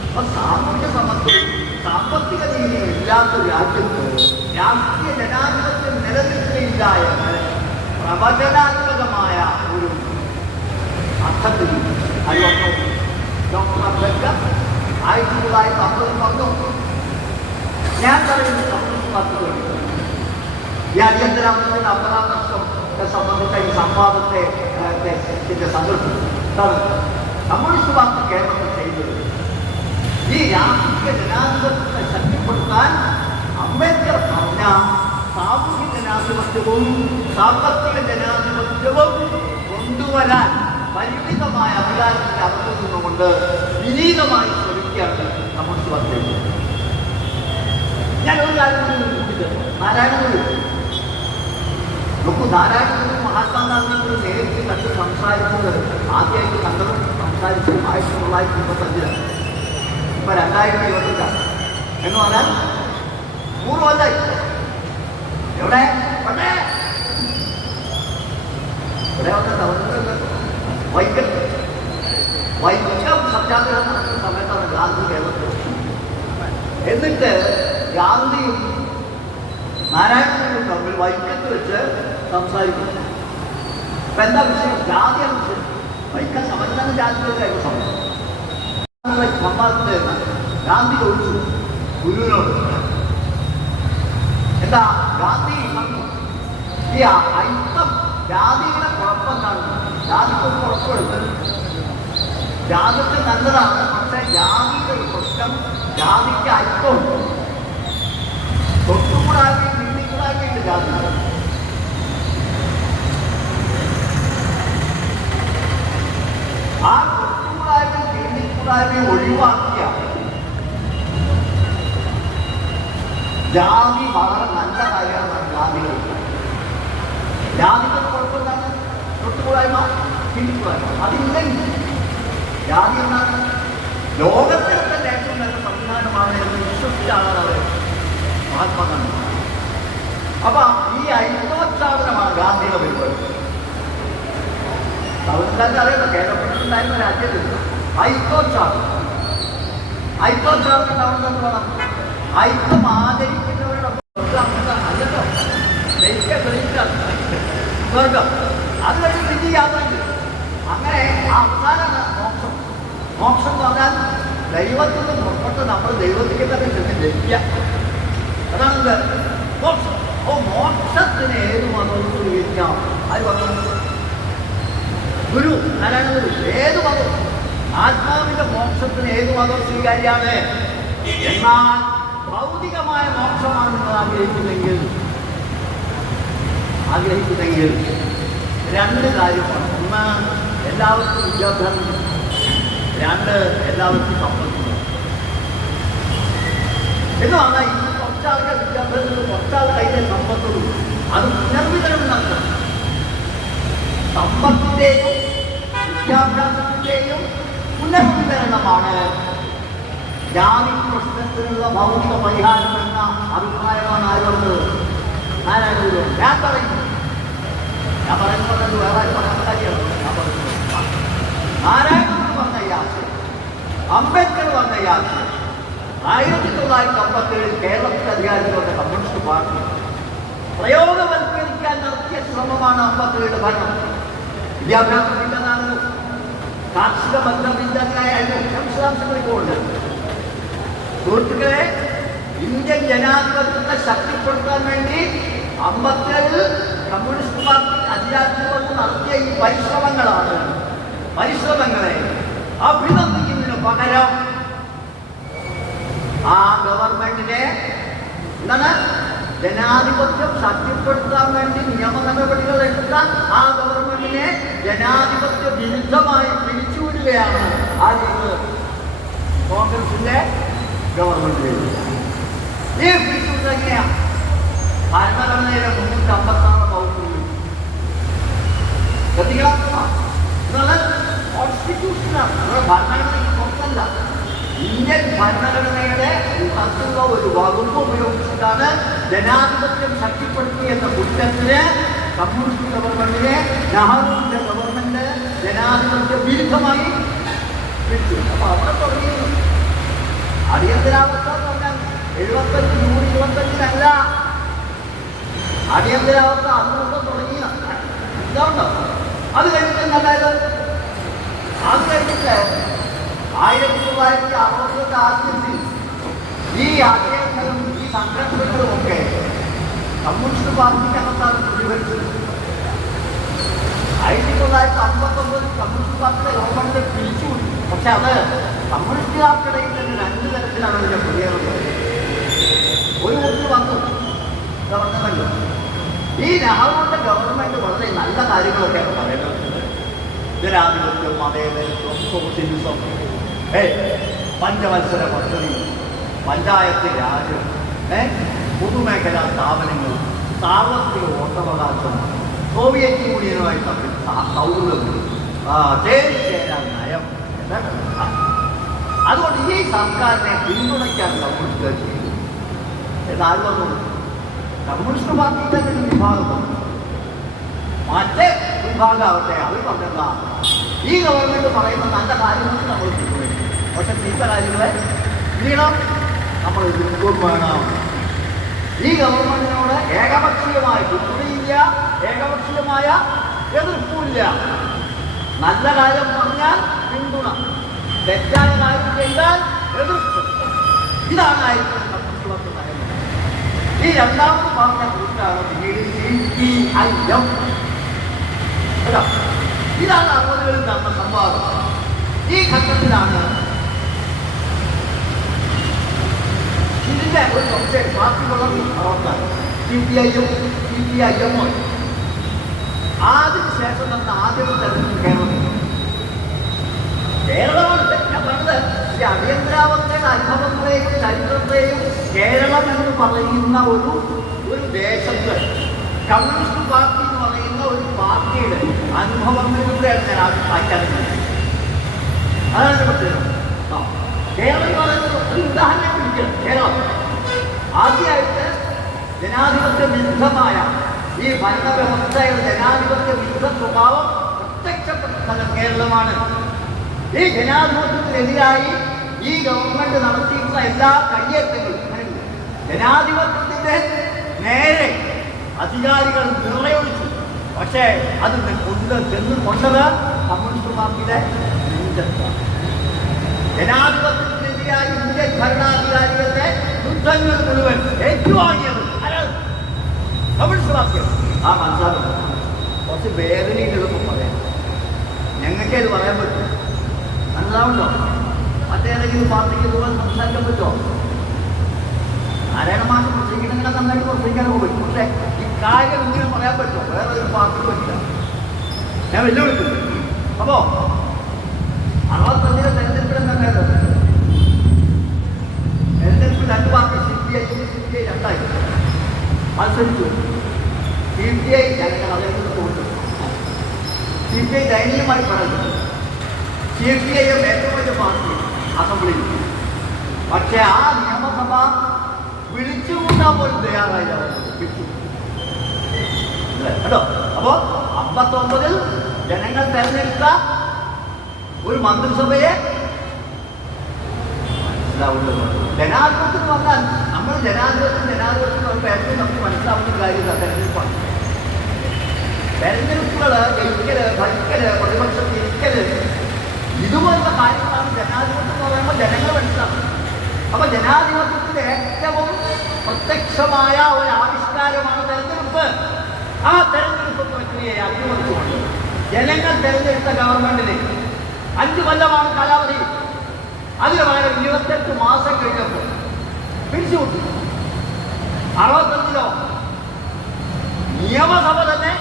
അപ്പൊ സാമൂഹ്യ സമത്വം സാമ്പത്തിക നീതിയും ഇല്ലാത്ത രാജ്യത്ത് രാഷ്ട്രീയ ജനാധിപത്യം നിലനിൽക്കുകയില്ല എന്ന് പ്രവചനാത്മകമായ ഒരു അർത്ഥത്തിൽ അറിവന്നു ഡോക്ടർ അംബേദ്കർ 1950 പറഞ്ഞു. ഞാൻ പറയുന്നത് കമ്മ്യൂണിസ്റ്റ് പാർട്ടിക്ക് വേണ്ടി ഈ അടിയന്തരാവസ്ഥയുടെ അപരാധത്തെ സംബന്ധിച്ച ഈ സംവാദത്തെ സങ്കല്പം കമ്മ്യൂണിസ്റ്റ് പാർട്ടി കേരളത്തിൽ ചെയ്തത് ഈ രാഷ്ട്രീയ ജനാധിപത്യത്തെ ശക്തിപ്പെടുത്താൻ അംബേദ്കർ പറഞ്ഞ സാമൂഹ്യ ജനാധിപത്യവും സാമ്പത്തിക ജനാധിപത്യവും കൊണ്ടുവരാൻ പരിമിതമായ അധികാരത്തിന്റെ അകത്തു നിന്നുകൊണ്ട് വിനീതമായി ശ്രമിക്കുകയാണ് കമ്മ്യൂണിസ്റ്റ് പാർട്ടി. ഞാൻ ഒരു കാര്യം കൂട്ടിച്ചത്, നാരായണഗുരു. നോക്കൂ, നാരായണഗുരു മഹാത്മാഗാന്ധിയോട് നേരിട്ട് കണ്ട് സംസാരിച്ചത്, ആദ്യമായിട്ട് കണ്ടതും സംസാരിച്ചത് 1925. ഇപ്പൊ 2025 എന്ന് പറഞ്ഞാൽ 100 കൊല്ലായി. എവിടെ വൈക്കം സത്യാഗ്രഹം നടക്കുന്ന സമയത്താണ് ഗാന്ധി കേരളത്തിൽ. എന്നിട്ട് ഗാന്ധിയും നാരായണഗുരുവും തമ്മിൽ വൈക്കത്ത് വെച്ച് സംസാരിക്കുന്നു. അപ്പൊ എന്താ വിഷയം? ജാതിയാണ് വിഷയം. വൈക്കം സമരം ജാതികൾക്കായിരുന്നു സമരം. സംവാദത്തിൽ ഗാന്ധി ചോദിച്ചു ഗുരുവിനോട്, എന്താ ഗാന്ധി പറഞ്ഞു, ഈ അയിത്തം ജാതിയുടെ കുഴപ്പം കാണുന്നു. ജാതിക്കൊരു കുഴപ്പമെടുത്ത് ജാതിക്ക് നല്ലതാണ്, പക്ഷെ ജാതിയുടെ ഒരു പ്രശ്നം, ജാതിക്ക് അയിത്തമുണ്ട്. തൊട്ടുകൂടാതെ നിന്നിക്കൂടാതെ ജാതി. ആ കൊട്ടുകൂടായ്മയും തീണ്ടിക്കൂടായ്മയും ഒഴിവാക്കിയ ജാതി വളരെ നല്ല കാര്യമാണ്. ജാതികൾ കുഴപ്പമില്ലാണ് തൊട്ടുകൂടായ്മ തീണ്ടിക്കൂടായ്മ. അതില്ലെങ്കിൽ ജാതി എന്നാണ് ലോകത്തിലെ തന്നെ ഏറ്റവും നല്ല സംവിധാനമാണ് എന്ന് വിശ്വസിച്ചാണ് അവർ മഹാത്മാഗാന്ധി. അപ്പൊ ഈ ഐക്യോത്സാഹനമാണ് ഗാന്ധിയുടെ പരിപാടി. തമിഴ്നാട്ടിൽ അറിയാമോ, കേരളത്തിലുണ്ടായിരുന്ന രാജ്യത്തിൽ ഐക്യോത്സാഹനം ഉണ്ടാവുന്നത് വേണം. ഐക്യം ആദരിക്കുന്നവരുടെ അല്ലല്ലോ സ്വർഗം. അത് കഴിഞ്ഞ് വിധി യാത്ര. അങ്ങനെ ആ അവസാനമാണ് മോക്ഷം. മോക്ഷം എന്ന് പറഞ്ഞാൽ ദൈവത്തിൽ നിന്ന് പുറപ്പെട്ട് നമ്മൾ ദൈവത്തിലേക്ക് തന്നെ ചെന്ന് ലഭിക്കുക. അതാണ് മോക്ഷം. മോക്ഷത്തിന് ഏത് മതവും സ്വീകരിക്കാം. അത് പറഞ്ഞു ഗുരു ആരാണ്? ഗുരു. ഏത് മതവും ആത്മാവിന്റെ മോക്ഷത്തിന് ഏത് മതവും സ്വീകാര്യാണ്. എന്നാൽ ഭൗതികമായ മോക്ഷമാണ് നിങ്ങൾ ആഗ്രഹിക്കുന്നെങ്കിൽ രണ്ട് കാര്യമാണ്. ഒന്ന്, എല്ലാവർക്കും വിദ്യാഭ്യാസം. രണ്ട്, എല്ലാവർക്കും സമ്പത്ത്. എന്ന് പറഞ്ഞാൽ ഇന്ന് കുറച്ചാളുടെ വിദ്യാഭ്യാസത്തിൽ കുറച്ചാളുടെ കയ്യിലെ സമ്പത്തുള്ളൂ. അത് പുനർവിതരണം നടത്തണം. സമ്പത്തിന്റെയും വിദ്യാഭ്യാസത്തിന്റെയും പുനർവിതരണമാണ് ജാതി പ്രശ്നത്തിനുള്ള ഭൗതിക പരിഹാരം എന്ന അഭിപ്രായമാണ് ആരോട് ആരാണ് ഞാൻ പറയുന്നത് വേറെ ആരും പറയാൻ കാര്യമാണ്. ഞാൻ പറയുന്നത് നാരായണൻ പറഞ്ഞ ഈ ആശയം, അംബേദ്കർ പറഞ്ഞ ഈ ആശയം 1957 കേരളത്തിൽ അധികാരത്തിൽ വന്ന കമ്മ്യൂണിസ്റ്റ് പാർട്ടി പ്രയോഗവൽക്കരിക്കാൻ നടത്തിയ ശ്രമമാണ് 57 ഭരണം. വിദ്യാഭ്യാസമില്ലെന്നാണ്, കാർഷിക ബന്ധമില്ലാതായിരുന്നു. വിശദാംശങ്ങളിൽക്കൊണ്ട് സുഹൃത്തുക്കളെ, ഇന്ത്യൻ ജനാധിപത്യത്തെ ശക്തിപ്പെടുത്താൻ വേണ്ടി 57 കമ്മ്യൂണിസ്റ്റ് പാർട്ടി അധികാരത്തിൽ വന്ന് നടത്തിയ ഈ പരിശ്രമങ്ങളെ അഭിനന്ദിക്കുന്നതിന് പകരം ആ ഗവൺമെന്റിനെ എന്താണ് ജനാധിപത്യം ശക്തിപ്പെടുത്താൻ വേണ്ടി നിയമ നടപടികൾ എടുത്ത ആ ഗവൺമെന്റിനെ ജനാധിപത്യ വിരുദ്ധമായി പിരിച്ചുവിടുകയാണ് ആ ചെയ്യുന്നത് കോൺഗ്രസിന്റെ ഗവൺമെന്റ്. ഈ പിരിച്ചുവിടുന്നത് എങ്ങനെയാണ്? ഭരണഘടനയിലെ 356 വകുപ്പുകൾ കോൺസ്റ്റിറ്റ്യൂഷനാണ്. ഭരണഘടനയ്ക്ക് പുറത്തല്ല. ഇന്ത്യൻ ഭരണഘടനയുടെ പുറത്തുള്ള ഒരു വകുപ്പ് ഉപയോഗിച്ചിട്ടാണ് ജനാധിപത്യം ശക്തിപ്പെടുത്തി എന്ന കുറ്റത്തിന് കമ്മ്യൂണിസ്റ്റ് ഗവൺമെന്റിനെ നെഹ്റുവിന്റെ ഗവൺമെന്റ് ജനാധിപത്യ വിരുദ്ധമായി പിടിച്ചു. അപ്പൊ അവിടെ തുടങ്ങി അടിയന്തരാവസ്ഥ എന്ന് പറഞ്ഞാൽ 75 ജൂൺ 25-നല്ല. അടിയന്തരാവസ്ഥ അന്നുകൊണ്ട് തുടങ്ങി ഇതുണ്ടോ. അത് കഴിഞ്ഞിട്ട് നല്ലത്. അത് കഴിഞ്ഞിട്ട് 1960 ആദ്യത്തിൽ ഈ ആശയങ്ങളും ഈ സംഘടനകളും ഒക്കെ കമ്മ്യൂണിസ്റ്റ് പാർട്ടിക്കകത്താണ് പ്രതിഫലിച്ചത്. 1959 കമ്മ്യൂണിസ്റ്റ് പാർട്ടിയുടെ ഗവൺമെന്റ് പിരിച്ചുവിട്ടു. പക്ഷെ അത് കമ്മ്യൂണിസ്റ്റുകാർക്കിടയിൽ തന്നെ രണ്ട് തരത്തിലാണ് അതിന്റെ പ്രതികരണം. ഒരു കൂട്ടർ വന്നു ഗവൺമെന്റ്. ഈ നെഹ്റുവിന്റെ ഗവൺമെന്റ് വളരെ നല്ല കാര്യങ്ങളൊക്കെയാണ് പറയുന്നത്. ജനാധിപത്യം, മതേതരത്വം, സോഷ്യലിസം, പഞ്ചവത്സര പദ്ധതി, പഞ്ചായത്ത് രാജ്, പൊതുമേഖലാ സ്ഥാപനങ്ങൾ, സാർവത്രിക വോട്ടവകാശം, സോവിയറ്റ് യൂണിയനുമായി തമ്മിൽ സൗഹൃദം, ചേരിചേരാൻ നയം. അതുകൊണ്ട് ഈ സർക്കാരിനെ പിന്തുണയ്ക്കാൻ കമ്മ്യൂണിസ്റ്റുകാർ ചെയ്തു. എന്നാൽ വന്നു കമ്മ്യൂണിസ്റ്റ് പാർട്ടിയുടെ ഒരു വിഭാഗം വന്നു. മറ്റേ വിഭാഗമാവട്ടെ അവർ പറഞ്ഞെന്താ ഈ ഗവൺമെന്റ് പറയുന്ന നല്ല കാര്യങ്ങൾക്ക് നമ്മൾ പിന്തുണയ്ക്കും, പക്ഷെ ചീത്ത കാര്യങ്ങളെ ചെയ്യണം, നമ്മൾ എതിർക്കും വേണം. ഈ ഗവൺമെന്റിനോട് ഏകപക്ഷീയമായ പിന്തുണയില്ല, ഏകപക്ഷീയമായ എതിർപ്പില്ല. നല്ല കാര്യം പറഞ്ഞാൽ പിന്തുണ, തെറ്റായ കാര്യം ചെയ്താൽ എതിർപ്പ്. ഇതാണ് കമ്മ്യൂണിസ്റ്റ് നയം. ഈ രണ്ടാമത് പറഞ്ഞ കൂട്ടാണ് പിന്നീട് CPIM. ഇതാണ് 60-കളിൽ നടന്ന സംവാദം. ഈ ഘട്ടത്തിലാണ് ഇതിന്റെ ഒരു പാർട്ടി വളർന്നു അവർക്ക് CPI-യും CPI-എമ്മും അതിനുശേഷം നടന്ന ആദ്യത്തെ തെരഞ്ഞെടുപ്പ് കേരളമാണ്. ഞാൻ പറഞ്ഞത് ഈ അടിയന്തരാവസ്ഥയുടെ അനുഭവങ്ങളെയും ചരിത്രത്തെയും കേരളം എന്ന് പറയുന്ന ഒരു ദേശത്ത് കമ്മ്യൂണിസ്റ്റ് പാർട്ടി എന്ന് പറയുന്ന ഒരു പാർട്ടിയുടെ അനുഭവങ്ങളിലൂടെയാണ് ഞാൻ ആദ്യം വായിക്കാറുള്ളത്. അതാണ് പ്രത്യേകത. കേരളം എന്ന് പറയുന്നത് ഒരു ഉദാഹരണം പിടിക്കണം. കേരളം ആദ്യമായിട്ട് ജനാധിപത്യ വിരുദ്ധമായ ഈ ഭരണവ്യവസ്ഥയുടെ ജനാധിപത്യ വിരുദ്ധ സ്വഭാവം പ്രത്യക്ഷപ്പെട്ട സ്ഥലം കേരളമാണ്. ഈ ജനാധിപത്യത്തിനെതിരായി ഈ ഗവൺമെന്റ് നടത്തിയിട്ടുള്ള എല്ലാ കയ്യേറ്റങ്ങളും ജനാധിപത്യത്തിന്റെ നേരെ അധികാരികൾ നിറയൊഴിച്ചു. പക്ഷേ അത് കൊണ്ടത് കമ്മ്യൂണിസ്റ്റ് പാർട്ടിയുടെ നെഞ്ചത്താണ്. ജനാധിപത്യത്തിനെതിരായി ഇന്ത്യൻ ഭരണാധികാരികളുടെ യുദ്ധങ്ങൾ മുഴുവൻ ഏറ്റുവാങ്ങിയത് കമ്മ്യൂണിസ്റ്റ് പാർട്ടിയാണ്. ആ മനസ്സിലാക്കുന്നത് കുറച്ച് വേദനയിലൊന്നും പറയാം. ഞങ്ങൾക്കേ ഇത് പറയാൻ പറ്റും. മനസ്സിലാവുണ്ടോ? മറ്റേതെങ്കിലും പാർട്ടിക്ക് ഇതുപോലെ സംസാരിക്കാൻ പറ്റുമോ? നാരായണ മാസം പ്രസംഗിക്കണമെങ്കിൽ നന്നായിട്ട് പ്രസംഗിക്കാനൊക്കെ പറ്റും. പക്ഷേ ഈ കാര്യം ഇങ്ങനെ പറയാൻ പറ്റുമോ? വേറെ ഒരു പാർട്ടിക്ക് പറ്റില്ല. ഞാൻ വെല്ലുവിളിക്കുന്നു. അപ്പോ 65 തെരഞ്ഞെടുപ്പിലും തന്നെ തെരഞ്ഞെടുപ്പിൽ 2 പാർട്ടി CPI 2 മത്സരിച്ചു. CPI ഞങ്ങൾ അദ്ദേഹത്തിന് തോന്നുന്നു. CPI ദയനീയമായി പറഞ്ഞു. CPI-എം ഏറ്റവും വലിയ പാർട്ടി അസംബ്ലിയിൽ. പക്ഷെ ആ നിയമസഭ വിളിച്ചുകൂട്ടാൻ പോലും തയ്യാറായില്ല. കേട്ടോ? അപ്പോ 59-ൽ ജനങ്ങൾ തെരഞ്ഞെടുത്ത ഒരു മന്ത്രിസഭയെ ജനാധിപത്യം പറഞ്ഞാൽ നമ്മൾ ജനാധിപത്യം ഏറ്റവും നമുക്ക് മനസ്സിലാവുന്ന കാര്യം തെരഞ്ഞെടുപ്പാണ്. തെരഞ്ഞെടുപ്പുകൾ ജയിക്കല്, ഭരിക്കല്, പ്രതിപക്ഷം ഇരിക്കല്, ഇതുപോലുള്ള കാര്യങ്ങളാണ് ജനാധിപത്യം എന്ന് പറയുമ്പോൾ ജനങ്ങൾ മനസ്സിലാക്കുന്നത്. അപ്പൊ ജനാധിപത്യത്തിന്റെ ഏറ്റവും പ്രത്യക്ഷമായ ഒരു ആവിഷ്കാരമാണ് തെരഞ്ഞെടുപ്പ്. ആ തെരഞ്ഞെടുപ്പ് പ്രക്രിയയെ അട്ടിമറിച്ചുകൊണ്ട് ജനങ്ങൾ തെരഞ്ഞെടുത്ത ഗവൺമെന്റിന് 5 കൊല്ലമാണ് കാലാവധി. അതിന് പകരം 28 മാസം കഴിഞ്ഞപ്പോൾ പിരിച്ചുവിട്ടു. 65-ലോ നിയമസഭ തന്നെ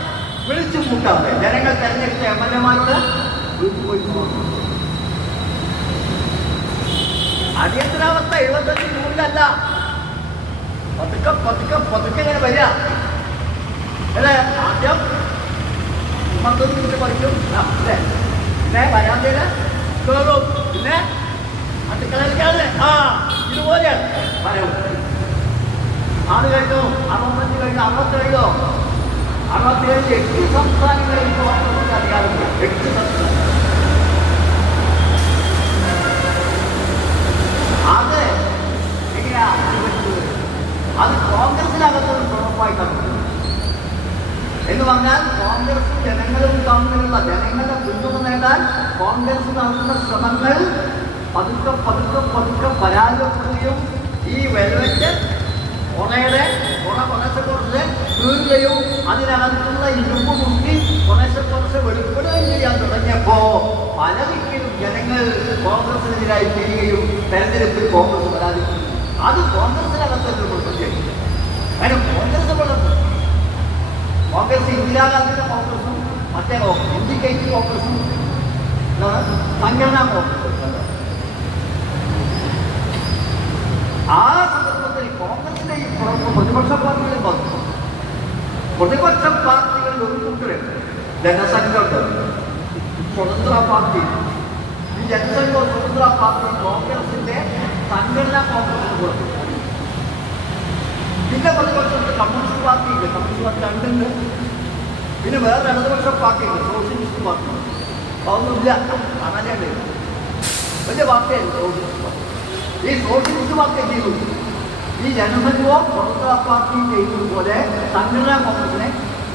വിളിച്ചു കൂട്ടാതെ ജനങ്ങൾ തെരഞ്ഞെടുത്ത MLA-മാരോട് അടിയന്തരാവസ്ഥ 75-ല്ല. പതുക്കെ വരിക. അല്ലേ? ആദ്യം 30 മിനിറ്റ് പഠിക്കും. അല്ലേ? പിന്നെ വരാന്തയില് കയറും. പിന്നെ അടുക്കളയിലേക്കാണ്. ഇതുപോലെയാണ് പറയാം. അത് കഴിഞ്ഞു 65 കഴിഞ്ഞു 67-ലോ 67 8 സംസ്ഥാനങ്ങളിൽ കോൺഗ്രസിന് അധികാരമുണ്ട്. 8 സംസ്ഥാനം. അത് എങ്ങനെയാ? അത് കോൺഗ്രസിനകത്തൊരു ഉറപ്പായിട്ടാണ്. എന്ന് പറഞ്ഞാൽ കോൺഗ്രസും ജനങ്ങളും തമ്മിലുള്ള ജനങ്ങളുടെ പിന്തുണ നേടാൻ കോൺഗ്രസ് നടത്തുന്ന ശ്രമങ്ങൾ പതുക്കെ പരാജയപ്പെടുകയും ഈ വെൽവെറ്റ് കുറച്ച് കീറുകയും അതിനകത്തുള്ള ഇരുമ്പ് മുക്കി കുറച്ച് വെളിപ്പെടുകയും ചെയ്യാൻ തുടങ്ങിയപ്പോ പല ദിക്കിലും ജനങ്ങൾ കോൺഗ്രസിനെതിരായി തിരികെയും തെരഞ്ഞെടുപ്പിൽ കോൺഗ്രസ് പരാജയപ്പെട്ടു. അത് കോൺഗ്രസിനകത്തൊരു പ്രശ്നം. അതിന് കോൺഗ്രസ് ഇന്ദിരാഗാന്ധിയുടെ കോൺഗ്രസും മറ്റേ ഇന്ത്യക്ക് കോൺഗ്രസും സംഘടനാ കോൺഗ്രസ്. ആ സന്ദർഭത്തിൽ കോൺഗ്രസിന്റെ ഈ പ്രതിപക്ഷ പാർട്ടികളിൽ വന്നു. പ്രതിപക്ഷ പാർട്ടികളിൽ ഒരു കൂട്ടരുണ്ട്. ജനസംഘമുണ്ട്, സ്വതന്ത്ര പാർട്ടി. ഈ ജനസംഘം സ്വതന്ത്ര പാർട്ടി കോൺഗ്രസിന്റെ സംഘടനാ കോൺഗ്രസിന് പുറത്തു. പിന്നെ പ്രതിപക്ഷത്ത് കമ്മ്യൂണിസ്റ്റ് പാർട്ടിയുണ്ട്. കമ്മ്യൂണിസ്റ്റ് പാർട്ടി 2 ഉണ്ട്. പിന്നെ വേറെ ഇടതുപക്ഷ പാർട്ടിയുണ്ട്, സോഷ്യലിസ്റ്റ് പാർട്ടി. അതൊന്നുമില്ല, കാണാനുണ്ട്. വലിയ പാർട്ടിയായിരുന്നു സോഷ്യലിസ്റ്റ് പാർട്ടി. ഈ സോഷ്യലിസ്റ്റ് പാർട്ടി ചെയ്തു. ഈ ജനസംഘവും സ്വതന്ത്ര പാർട്ടിയും ചെയ്യുന്നതുപോലെ സംഘടനാ കോൺഗ്രസിനെ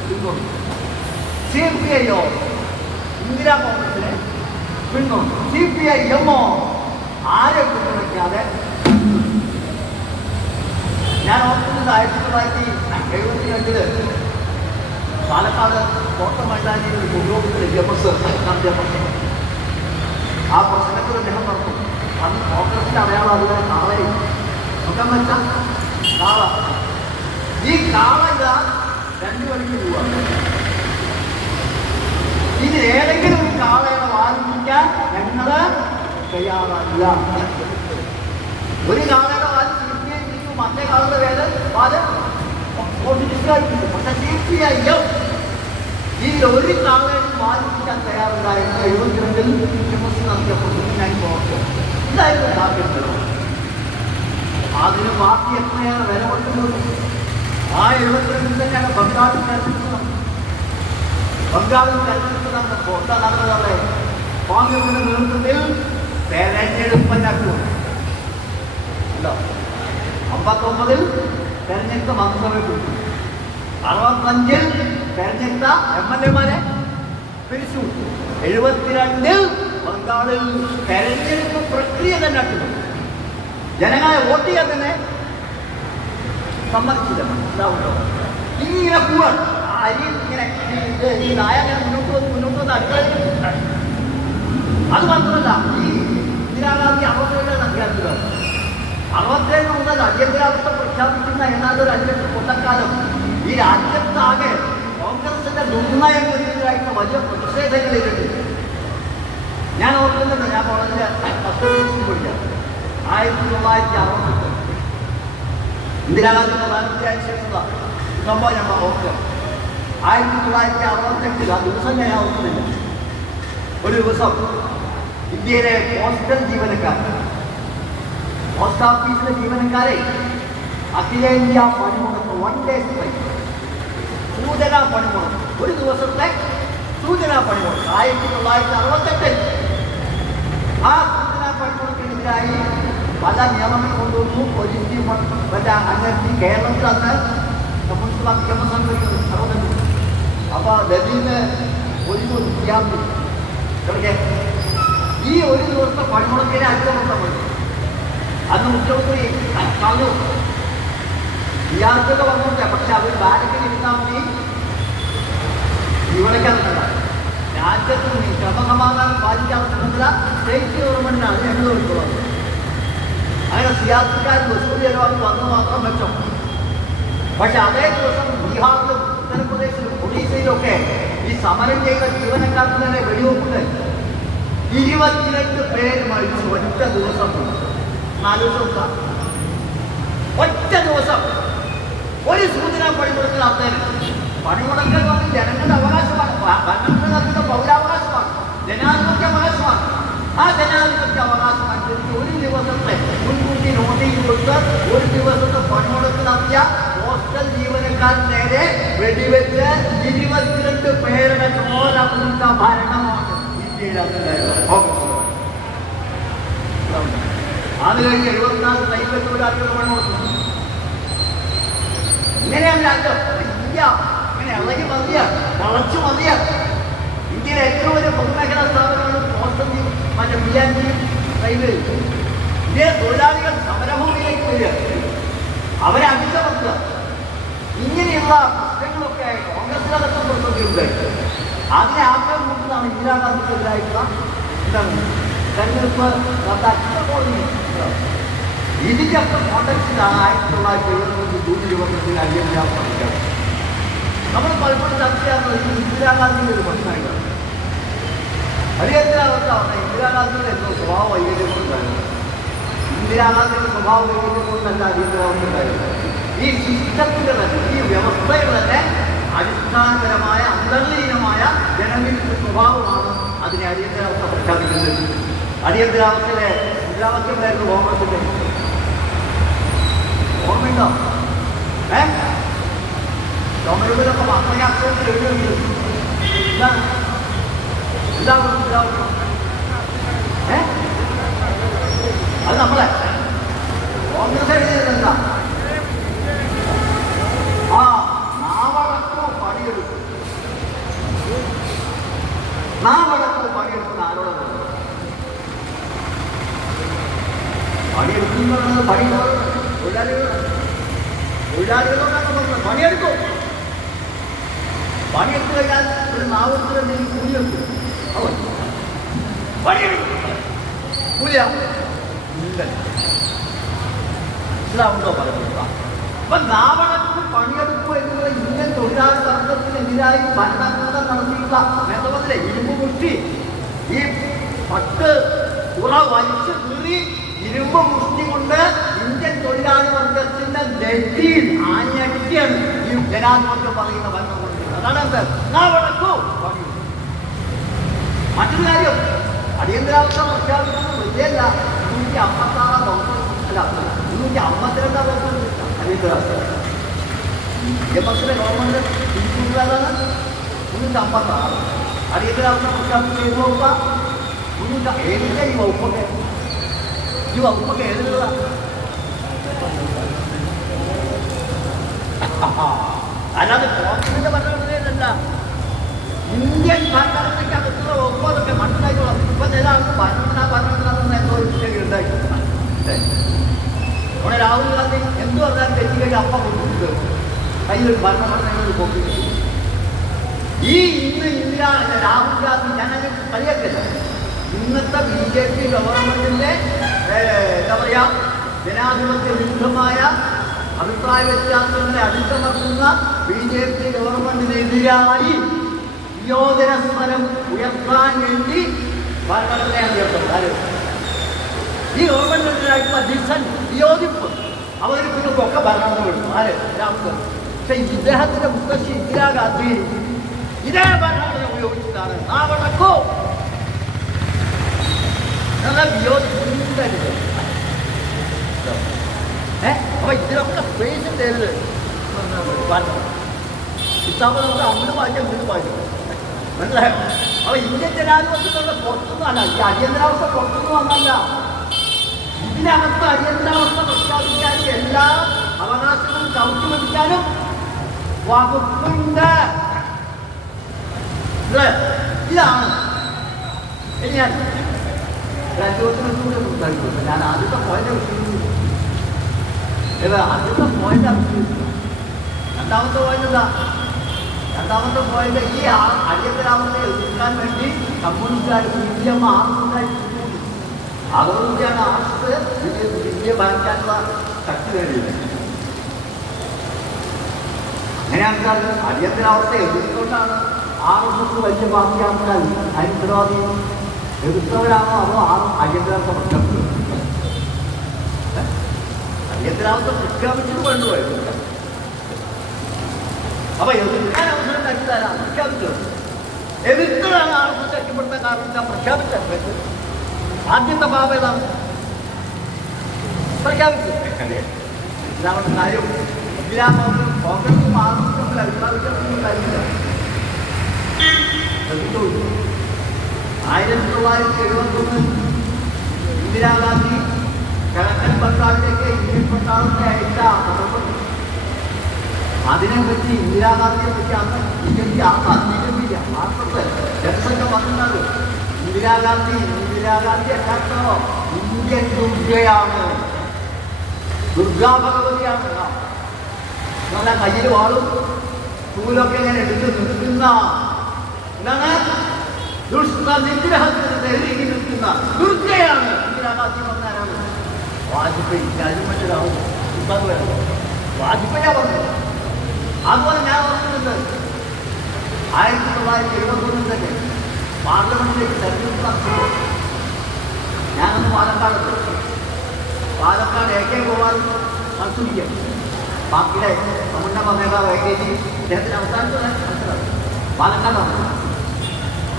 പിന്തുണച്ചു. CPI-യോ ഇന്ദിരാ കോൺഗ്രസിനെ പിന്തുണച്ചു. CPI-എമ്മോ ആരെ പിന്തുണയ്ക്കാതെ. ഞാൻ ഓർക്കുന്നത് 1972 പാലക്കാട് കോട്ട മൈതാനിയിൽ ഉപയോഗിക്കുന്ന ജമസ് നടത്തിയ പ്രശ്നം. ആ പ്രശ്നത്തിൽ അദ്ദേഹം പറഞ്ഞു അന്ന് കോൺഗ്രസിന്റെ അടയാളം അതുപോലെ നാളെ മുഖം വെച്ച നാളെ ഈ കാള ഇതാ 2 മണിക്ക് പോവാ. ഇതിലേതെങ്കിലും ഒരു കാളയുടെ വാല് പിടിക്കാൻ ഞങ്ങള് തയ്യാറല്ല. ഒരു കാളയുടെ വാല് തിരിക്കുകയും തിരിക്കും, മറ്റേ കാളയുടെ വാല് പക്ഷെ CPI ഈ ഒരു കാളയുടെ വാല് പിടിക്കാൻ തയ്യാറുണ്ടായിരുന്നു. 72-ൽ മുസ്ലിം നടത്തിയപ്പോൾ ഞാൻ പോകട്ടെ ഇതായിരുന്നു ബാക്കിയുണ്ടല്ലോ. അതിന് ബാക്കി എത്രയാണ് വില കൊടുക്കുന്നത്? ആ 72-ൽ തന്നെയാണ് ബംഗാളിൽ തെരഞ്ഞെടുപ്പ്. ബംഗാളിൽ തെരഞ്ഞെടുപ്പ് നടന്നപ്പോൾ എന്താ നടന്നത്? അവിടെ കോൺഗ്രസിന്റെ നേതൃത്വത്തിൽ തെരഞ്ഞെടുപ്പ് നടക്കുക. 59-ൽ തെരഞ്ഞെടുത്ത മന്ത്രിസഭയെ പിടിച്ചു. 65-ൽ തെരഞ്ഞെടുത്ത MLA-മാരെ പിരിച്ചു. 72-ൽ ബംഗാളിൽ തെരഞ്ഞെടുപ്പ് പ്രക്രിയ തന്നെ നടത്തുന്നു. ജനങ്ങളെ വോട്ട് ചെയ്യാൻ തന്നെ സമ്മതിച്ചില്ല. മനസ്സിലാവുണ്ടോ? ഇങ്ങനെ പോവാണ്. അരി ഇങ്ങനെ ഈ നായ മുന്നോട്ട് വന്ന് അടുക്കളയിൽ. അത് മാത്രമല്ല, ഈ ഇന്ദിരാഗാന്ധി 67 അധികാരത്തിലാണ്. 67 മുതൽ അടിയന്തരാവസ്ഥ പ്രഖ്യാപിക്കുന്ന ഏതാണ്ടൊരു 5 കൊല്ലക്കാലം ഈ രാജ്യത്താകെ കോൺഗ്രസിന്റെ നിർണയങ്ങൾക്കെതിരായിട്ട് വലിയ പ്രതിഷേധങ്ങളിലുണ്ട്. ഞാൻ ഓർക്കുന്നുണ്ട്, ഞാൻ കോളേജിലെ പഠിക്കാം. 1968 ഇന്ദിരാഗാന്ധി പ്രധാനമന്ത്രിയായ ശേഷമുള്ള സംഭവം ഞാൻ ഓർക്കുക. 1968 ആ ദിവസം ഞാൻ ഓർക്കുന്നില്ല. ഒരു ദിവസം ഇന്ത്യയിലെ പോസ്റ്റൽ ജീവനക്കാർ, പോസ്റ്റ് ഓഫീസിലെ ജീവനക്കാരെ അഖിലേന്ത്യാ പണിമുടക്ക്, 1 day strike, സൂചനാ പണിമുടക്ക്, ഒരു ദിവസത്തെ സൂചനാ പണിമുടക്ക് 1968. ആ സൂചനാ പണിമുടക്കിനെതിരായി പല നിയമങ്ങൾ കൊണ്ടുവന്നു. പോസിറ്റീവ് മറ്റേ അങ്ങനത്തെ കേരളത്തിൽ അന്ന് കമ്മ്യൂണിസ്റ്റ് പാർട്ടി നിയമം സംഭവിക്കുന്നത് 65. അപ്പോൾ ഡൽഹിയിൽ നിന്ന് ഒരു വിദ്യാർത്ഥി ഈ ഒരു ദിവസത്തെ പണിമുടക്കിനെ അറ്റപ്പെടുത്താൻ പറ്റും. അന്ന് മുഖ്യമന്ത്രി പറഞ്ഞു വിദ്യാർത്ഥികൾ വന്നോട്ടെ, പക്ഷെ അവർ ബാലറ്റിൽ ഇരുന്നാൽ മതി, ജീവനക്കാർ രാജ്യത്ത് ക്രമസമാധാനം പാലിക്കാൻ ചുമതല സ്റ്റേറ്റ് ഗവൺമെന്റിനാണ്. ഞങ്ങൾ കൊടുക്കുന്നത്. അങ്ങനെ സിയാസക്കാർ വസൂൽ ചെലവാക്കി വന്നു മാത്രം മെച്ചം. പക്ഷെ അതേ ദിവസം ബീഹാറിലും ഉത്തർപ്രദേശിലും ഒഡീസയിലൊക്കെ ഈ സമരം ചെയ്ത ജീവനക്കാർക്ക് തന്നെ വെടിവെക്കുന്നത് 22 പേര് മരിച്ചു ഒറ്റ ദിവസം. 4 ദിവസം, ഒറ്റ ദിവസം ഒരു സൂചനാ പണിമുടക്കിനകത്തേന്. പണിമുടക്കൽ പറഞ്ഞ് ജനങ്ങളുടെ അവകാശമാണ്, ഭരണത്തിന്റെ പൗരാവകാശമാണ്, ജനാധിപത്യ അവകാശമാണ്. ആ ജനാധിപത്യ അവകാശം അനുസരിച്ച് ഒരു ദിവസത്തെ മുൻകൂട്ടി നോട്ടീസ് കൊടുത്ത് ഒരു ദിവസത്തെ പണിമുടക്ക് നടത്തിയ പോസ്റ്റൽ ജീവനക്കാരൻ നേരെ വെടിവെച്ച് 22 പേരുടെ ചോര കുടിച്ച ഭരണമാണ് ഇന്ത്യയിൽ അതുണ്ടായിരുന്നത്. അത് കഴിഞ്ഞ് 74 റെയിൽവേ തൊഴിലാളികൾ പണിമുടക്കും. ഇങ്ങനെയാണ് രാജ്യം. ഇന്ത്യ ഇങ്ങനെ ഇളകി മതിയാണ്, തളച്ചു മതിയാണ്. ഇന്ത്യയിലെ ഏറ്റവും വലിയ പൊതുമേഖലാ സ്ഥാപനമാണ് പോസ്റ്റൽ മറ്റേ PNG റെയിൽവേ. ഇന്ത്യ തൊഴിലാളികൾ സമരഭൂമിയിലേക്ക് വരിക, അവരെ അടിച്ചമർത്തുക. ഇങ്ങനെയുള്ള പ്രശ്നങ്ങളൊക്കെ കോൺഗ്രസിനകത്തും പുറത്തുണ്ടായി. അതിനെ ആഗ്രഹം കൊണ്ടതാണ് ഇന്ദിരാഗാന്ധിക്കെതിരായിട്ടുള്ള എന്താണ് തെരഞ്ഞെടുപ്പ് റദ്ദാക്കി. ഇതിൻ്റെയൊക്കെ കോൺടാക്സിലാണ് 1970 ജൂൺ 22 അടിയന്തരാവസ്ഥ പ്രഖ്യാപിച്ചത്. നമ്മൾ പലപ്പോഴും ചർച്ച ചെയ്യാറുള്ളത് ഇന്ദിരാഗാന്ധിയുടെ ഒരു പ്രശ്നമായിട്ടാണ്. അടിയന്തരാവസ്ഥ പറഞ്ഞാൽ ഇന്ദിരാഗാന്ധിയുടെ എന്തോ സ്വഭാവ വൈകല്യം കൊണ്ടായിരുന്നു. ഇന്ദിരാഗാന്ധിയുടെ സ്വഭാവ വൈകല്യം കൊണ്ടല്ല അടിയന്തരാവസ്ഥ ഉണ്ടായിരുന്നത്. ഈ സിസ്റ്റത്തിന്റെ തന്നെ, ഈ വ്യവസ്ഥയുടെ തന്നെ അടിസ്ഥാനപരമായ അന്തർലീനമായ ജനവിരുദ്ധ സ്വഭാവമാണ് അതിനെ അടിയന്തരാവസ്ഥ പ്രഖ്യാപിക്കുന്നത്. അടിയന്തരാവസ്ഥയിലെ മുദ്രാവാക്യമായിരുന്നു കോൺഗ്രസിന്റെ. ഓർമ്മയുണ്ടോ? ചുമരുകളിലൊക്കെ പത്രയാത്രത്തിൽ എഴുതുന്നത് എന്താണ്? എന്താണ് മുദ്രാവാക്യം? അത് നമ്മളെ കോൺഗ്രസ് എഴുതിയത് എന്താ? ആ നാവടക്കോ പണിയെടുക്കും, നാവടക്കോ പണിയെടുക്കുന്ന ആരോടെ പണിയെടുക്കുന്നത്? തൊഴിലാളികളോടാണ് പറഞ്ഞത്. പണിയെടുക്കും. പണിയെടുത്തു കഴിഞ്ഞാൽ ഒരു നാവത്തിൽ എന്തെങ്കിലും കൂലിയെടുക്കും. പണിയെടുക്കും, കൂലിയാ. മനസ്സിലാവുണ്ടോ? പറയുന്നത് അപ്പൊ നാവണക്ക് പണിയെടുക്കുക എന്നുള്ള ഇന്ത്യൻ തൊഴിലാളി വർഗത്തിനെതിരായി ഭരണകൂടം നടത്തിയിട്ടുള്ള നേതൃത്വത്തിലെ ഇരുമ്പ് മുഷ്ടി, ഈ പട്ട് ഉറ വലിച്ചു കീറി ഇരുമ്പ് മുഷ്ടി കൊണ്ട് ഇന്ത്യൻ തൊഴിലാളി വർഗത്തിന്റെ നെറ്റിയിൽ ആഞ്ഞടിക്കുകയാണ് ഈ ജനാധിപത്യം പറയുന്ന ഭരണകൂടം. അതാണ് എന്ത് നാവണക്കു പണി. മറ്റൊരു കാര്യം, അടിയന്തരാവസ്ഥ പ്രഖ്യാപിക്കുന്നത് വലിയല്ല. 256 വകുപ്പ് അല്ല, 252 വകുപ്പ് അടിയന്തരാവസ്ഥ. ഗവൺമെന്റ് തിരിച്ചുള്ളതാണ് 356. അടിയന്തരാവസ്ഥ പ്രഖ്യാപിച്ച് ഏത് വകുപ്പാ? 307. ഈ വകുപ്പൊക്കെ ഏതിലുള്ളതാണ്? അല്ലാതെ കോൺഗ്രസിന്റെ ഭരണഘടനയല്ല, ഇന്ത്യൻ ഭരണഘടനയ്ക്കകത്തുള്ള വകുപ്പുകളൊക്കെ മനസ്സിലാക്കിക്കോളാം. ഇപ്പൊ ചില ആൾക്ക് ഭരണഘടന എന്തോ ഒരു മിസ്റ്റേക്ക് ഉണ്ടായിട്ടുണ്ട്. അവിടെ രാഹുൽ ഗാന്ധി എന്ത് പറഞ്ഞാലും തെറ്റിലേക്ക് അപ്പം കൊടുത്തിട്ട് കയ്യിലൊരു ഭരണഘടനയുടെ കോപ്പി. ഈ ഇന്ത്യ രാഹുൽ ഗാന്ധി ഞാനത് കളിയാക്കില്ല. ഇന്നത്തെ BJP ഗവൺമെന്റിന്റെ എന്താ പറയാ ജനാധിപത്യ വിരുദ്ധമായ അഭിപ്രായ വ്യത്യാസങ്ങളെ അടിച്ചമർത്തുന്ന BJP ഗവൺമെന്റിനെതിരായി വിയോജന സമരം ഉയർത്താൻ വേണ്ടി ഭരണഘടനയാണ് ഉയർത്തുന്നത്. ഈ ഗവൺമെന്റിനെതിരായിട്ടുള്ള ഡിസൻ വിയോജിപ്പ് അവതരിപ്പിക്കുന്നതൊക്കെ ഭരണഘടന വിടുന്നു. ആര്? രാഹുൽ ഗാന്ധി. പക്ഷെ ഇദ്ദേഹത്തിന്റെ മുത്തശ്ശി ഇന്ദിരാഗാന്ധി ഇതേ ഭരണഘടന ഉപയോഗിച്ചിട്ടാണ് നാവണക്കോ വിയോജിപ്പിക്കരുത്. അപ്പൊ ഇതിലൊക്കെ സ്പേസ് തരുത്. കിതാബ് നമുക്ക് അങ്ങോട്ട് വായിക്കാം, ഇങ്ങോട്ട് വായിക്കാം. മനസ്സിലായോ? അപ്പൊ ഇന്ത്യൻ ജനാധിപത്യത്തിലുള്ള പുറത്തൊന്നും അല്ല, ഈ അടിയന്തരാവസ്ഥ പുറത്തൊന്നും വന്നല്ല. ഇതിനകത്ത് അടിയന്തരാവസ്ഥ പ്രഖ്യാപിക്കാനും എല്ലാ അവകാശങ്ങളും ചവിട്ടുമതിക്കാനും വകുപ്പുണ്ട്. ഇതാണ് ഞാൻ രാജ്യത്തിനൂടെ സംസാരിക്കുന്നത്. ഞാൻ ആദ്യത്തെ പോയിന്റ് ആദ്യത്തെ പോയിന്റ് രണ്ടാമത്തെ പോയിന്റ് എന്താ? രണ്ടാമത്തെ പോയിന്റ് ഈ അടിയന്തരാവസ്ഥയെ എതിർക്കാൻ വേണ്ടി കമ്മ്യൂണിസ്റ്റുകാർ CPM ആർഎസ്എസ് അതോടുകൂടിയാണ് ആർഎസ്എസ് ഇന്ത്യ ഭരിക്കാനുള്ള ശക്തി നേടിയത്. അങ്ങനെയാണെന്നാൽ അടിയന്തരാവസ്ഥ എതിർക്കൊണ്ടാണ് ആർഎസ്എസ് വലിയ പാർട്ടിയാണെന്നാൽ അതിന് ഉത്തരവാദി എതിർത്തവരാണോ അതോ അടിയന്തരാവസ്ഥ പ്രഖ്യാപിച്ചത്? അടിയന്തരാവസ്ഥ പ്രഖ്യാപിച്ചത് കൊണ്ടുപോയത്. അപ്പൊ എതിർക്കാൻ അവസരം തരുന്നതാണ് പ്രഖ്യാപിച്ചത്. എതിർത്തതാണ് ആർഎസ്എസ് ശക്തിപ്പെടുത്താൻ കാരണം പ്രഖ്യാപിച്ചത്. ആദ്യത്തെ ഭാവം ഏതാണ്? പ്രഖ്യാപിച്ചു. ഇതാണ് കാര്യം. കോൺഗ്രസും ആർഎസ്എസും തമ്മിൽ അഭിപ്രായത്തിലൊന്നും കാര്യമില്ല. 1971 ഇന്ദിരാഗാന്ധി കിഴക്കൻ ബംഗാളിലേക്ക് ഇന്ത്യൻ പട്ടാളത്തെ അയച്ച നടപടി, അതിനെപ്പറ്റി ഇന്ദിരാഗാന്ധിയെ പറ്റി അന്ന് BJP ആർഎസ്എസ് ജനസംഘം പറഞ്ഞത് ഇന്ദിരാഗാന്ധി അല്ലാത്തോ ഇന്ത്യൻ ദുർഗയാണ്, ദുർഗാ ഭഗവതിയാണ്. നല്ല കയ്യിൽ വാളും ചൂലൊക്കെ ഇങ്ങനെ എടുത്ത് നിൽക്കുന്ന എന്താണ് ദുഷ്ടനിഗ്രഹത്തിന് എതിരി നിൽക്കുന്ന ദുർഗയാണ് ഇന്ദിരാഗാന്ധി പറഞ്ഞാലാണ്. വാജ്പേയി രാജ്യമന്ത്രിയാവും വാജ്പേയിയാ പറഞ്ഞത്. അതുപോലെ ഞാൻ പറഞ്ഞിട്ടുണ്ട് 1971 തന്നെ പാർലമെന്റിലേക്ക് തെരഞ്ഞെടുപ്പ് നടത്തുമ്പോൾ ഞാനന്ന് പാലക്കാട് AK ഗോപാൽ മത്സരിക്കാം. ബാക്കിയുടെ തമിഴ്നാട് നേതാവ് AKG അദ്ദേഹത്തിന് അവസാനത്തെ മനസ്സിലാവും പാലക്കാടാണ്.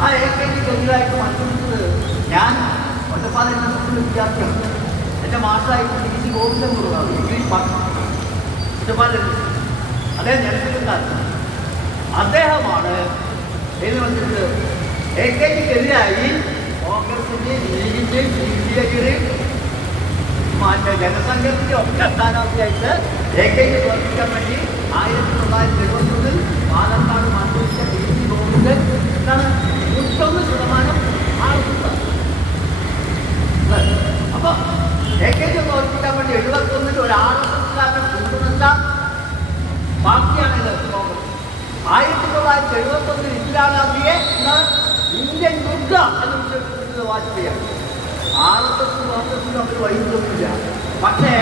ആ AKGക്ക് എതിരായിട്ട് മത്സരിച്ചത് ഞാൻ ഒറ്റപ്പാല യൂണിവേഴ്സിറ്റി വിദ്യാർത്ഥിയാണ്. എൻ്റെ മാഷായിട്ട് DC ഗോവിന്ദൻ കൊടുക്കാറ് ഇംഗ്ലീഷ് ഭാഷ ഒറ്റപ്പാല. അദ്ദേഹം ജനസംഘക്കാരൻ. അദ്ദേഹമാണ് ഏത് മത്സരിച്ചത് AKGക്കെതിരായി കോൺഗ്രസിൻ്റെയും ലീഗിൻ്റെയും CPIയുടെയും മറ്റേ ജനസംഘത്തിൻ്റെ ഒക്കെ സ്ഥാനാർത്ഥിയായിട്ട് AKG തോൽപ്പിക്കാൻ വേണ്ടി 1971 പാലക്കാട് മത്സരിച്ച DC ഗോവിന്ദൻ എന്താണ് 101% ആൾക്കാർ. അപ്പോൾ AKG തോൽപ്പിക്കാൻ വേണ്ടി 71 ഒരു ആർഎസ്എസ്കാരനെ പിന്തുണച്ച പാർട്ടിയാണിത് കോൺഗ്രസ്. 1971 ഇന്ദിരാഗാന്ധിയെ ഇന്ത്യൻ ദുർഗ എന്ന് വിശേഷിപ്പിച്ചത് വാജ്പേയിയാണ്. RSS കോൺഗ്രസിനും അവർ വൈകുന്നില്ല. പക്ഷേ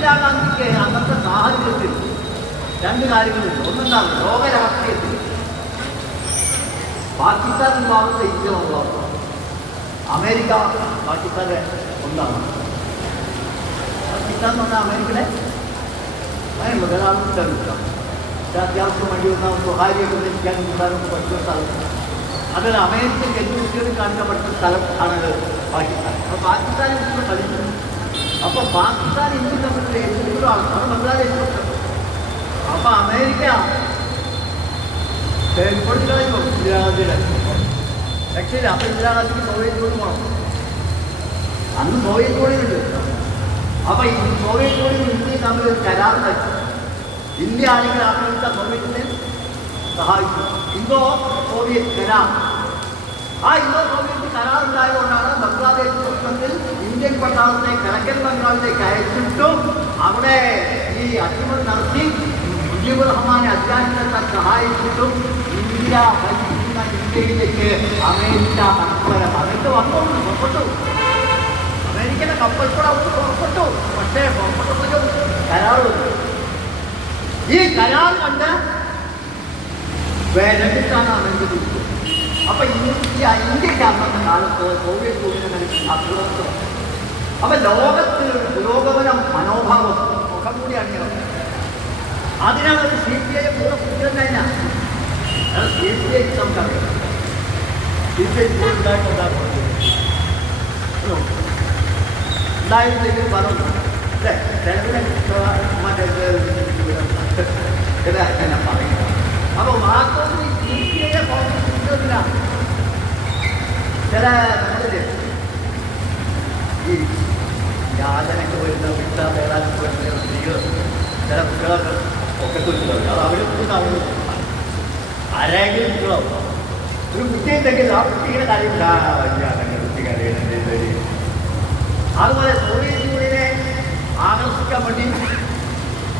ഇന്ദിരാഗാന്ധിക്ക് അന്നത്തെ സാഹചര്യത്തിൽ രണ്ട് കാര്യങ്ങളുണ്ട്. ഒന്നെന്താണ്, ലോക രാഷ്ട്രീയത്തിൽ പാകിസ്ഥാൻ ഭാഗത്ത് ഇന്ത്യ ഉള്ളതാണ്, അമേരിക്ക പാകിസ്ഥാന്റെ ഒന്നാണ്. പാകിസ്ഥാൻ എന്ന് പറഞ്ഞാൽ അമേരിക്കയുടെ മുതലാളിത്ത അത്യാവശ്യം വേണ്ടി വന്ന സ്വകാര്യമൊക്കെ ലഭിക്കാൻ ഉണ്ടാകുന്ന പഠിച്ച സ്ഥലം, അതിൽ അമേരിക്കൻ ജനുവരികളിൽ കാണിക്കപ്പെട്ട സ്ഥലം ആണ് പാകിസ്ഥാൻ. അപ്പോൾ പാകിസ്ഥാൻ ഇന്ത്യ കളിച്ചു. അപ്പോൾ പാകിസ്ഥാൻ ഇന്ത്യ തമ്മിലുള്ള ഏറ്റവും ആൾക്കാർ ബംഗ്ലാദേശ്. അപ്പോൾ അമേരിക്ക കൊടുക്കളയുമോ ഇന്ദിരാഗാന്ധിയുടെ രക്ഷയില്ല. അപ്പോൾ ഇന്ദിരാഗാന്ധിക്ക് സോവിയറ്റ് യൂണിയൻ വേണം. അന്ന് സോവിയറ്റ് യൂണിയനുണ്ട്. അപ്പോൾ ഈ സോവിയറ്റ് യൂണിയൻ ഇന്ത്യയും തമ്മിൽ ഒരു കരാർ വെച്ചു. ഇന്ത്യ ആണെങ്കിൽ ആക്രമിച്ച സോവിയറ്റിനെ സഹായിച്ചു. ഇന്തോ സോവിയറ്റ് കരാർ. ആ ഇന്തോ സോവിയറ്റ് കരാർ ഉണ്ടായതുകൊണ്ടാണ് ബംഗ്ലാദേശ് പ്രശ്നത്തിൽ ഇന്ത്യൻ പട്ടാളത്തെ കിഴക്കൻ ബംഗാളിലേക്ക് അയച്ചിട്ടും അവിടെ ഈ അട്ടിമറി നടത്തി മുജീബുർ റഹ്മാനെ അധികാരത്തെ സഹായിച്ചിട്ടും ഇന്ത്യ ഭരിക്കുന്ന ഇന്ത്യയിലേക്ക് അമേരിക്ക കടന്നുവരാം. അതൊക്കെ വന്നോളൂ, പുറപ്പെട്ടു. അമേരിക്കയുടെ കപ്പൽ കൂടെ അവിടെ പുറപ്പെട്ടു. പക്ഷേ പുറപ്പെട്ടപ്പോഴും കരാർ വന്നു. ഈ കരാർ കണ്ട് വേദനിച്ചാണ് അമേരിക്ക തിരിച്ചത്. അപ്പൊ ഇന്ത്യക്ക് അന്നത്തെ കാലത്ത് സോവിയറ്റ് യൂണിയൻ അഭിവൃദ്ധി. അപ്പൊ ലോകത്തിൽ ഒരു പുരോഗമന മനോഭാവം മുഖം കൂടിയാണ്. അതിനാണ് ഒരു CPI കൂടെ കുട്ടികളുണ്ടായില്ല. CPI നമുക്കറിയാം. CPI ഉണ്ടായിരുന്നെങ്കിൽ പറഞ്ഞു അല്ലേ, മറ്റേ ഞാൻ പറയുന്നത്. അപ്പോൾ വാസ്തവത്തിൽ CPI കോൺഗ്രസില്ല. ചില നമ്മളില് ഈ യാതനയ്ക്ക് വരുന്ന വിട്ട വേളാനൊക്കെ വരുന്ന സ്ത്രീകൾ ചില കുട്ടികളൊക്കെ ഒക്കെ തുല്ലുണ്ടാവില്ല. അത് അവരും ആരെങ്കിലും കുട്ടികളാവും. ഒരു കുട്ടിയുണ്ടെങ്കിൽ ആ കുട്ടിയുടെ കാര്യമില്ല, കുട്ടി കരയുന്നുണ്ട്. അതുപോലെ സോവിയറ്റ് യൂണിയനെ ആകർഷിക്കാൻ വേണ്ടി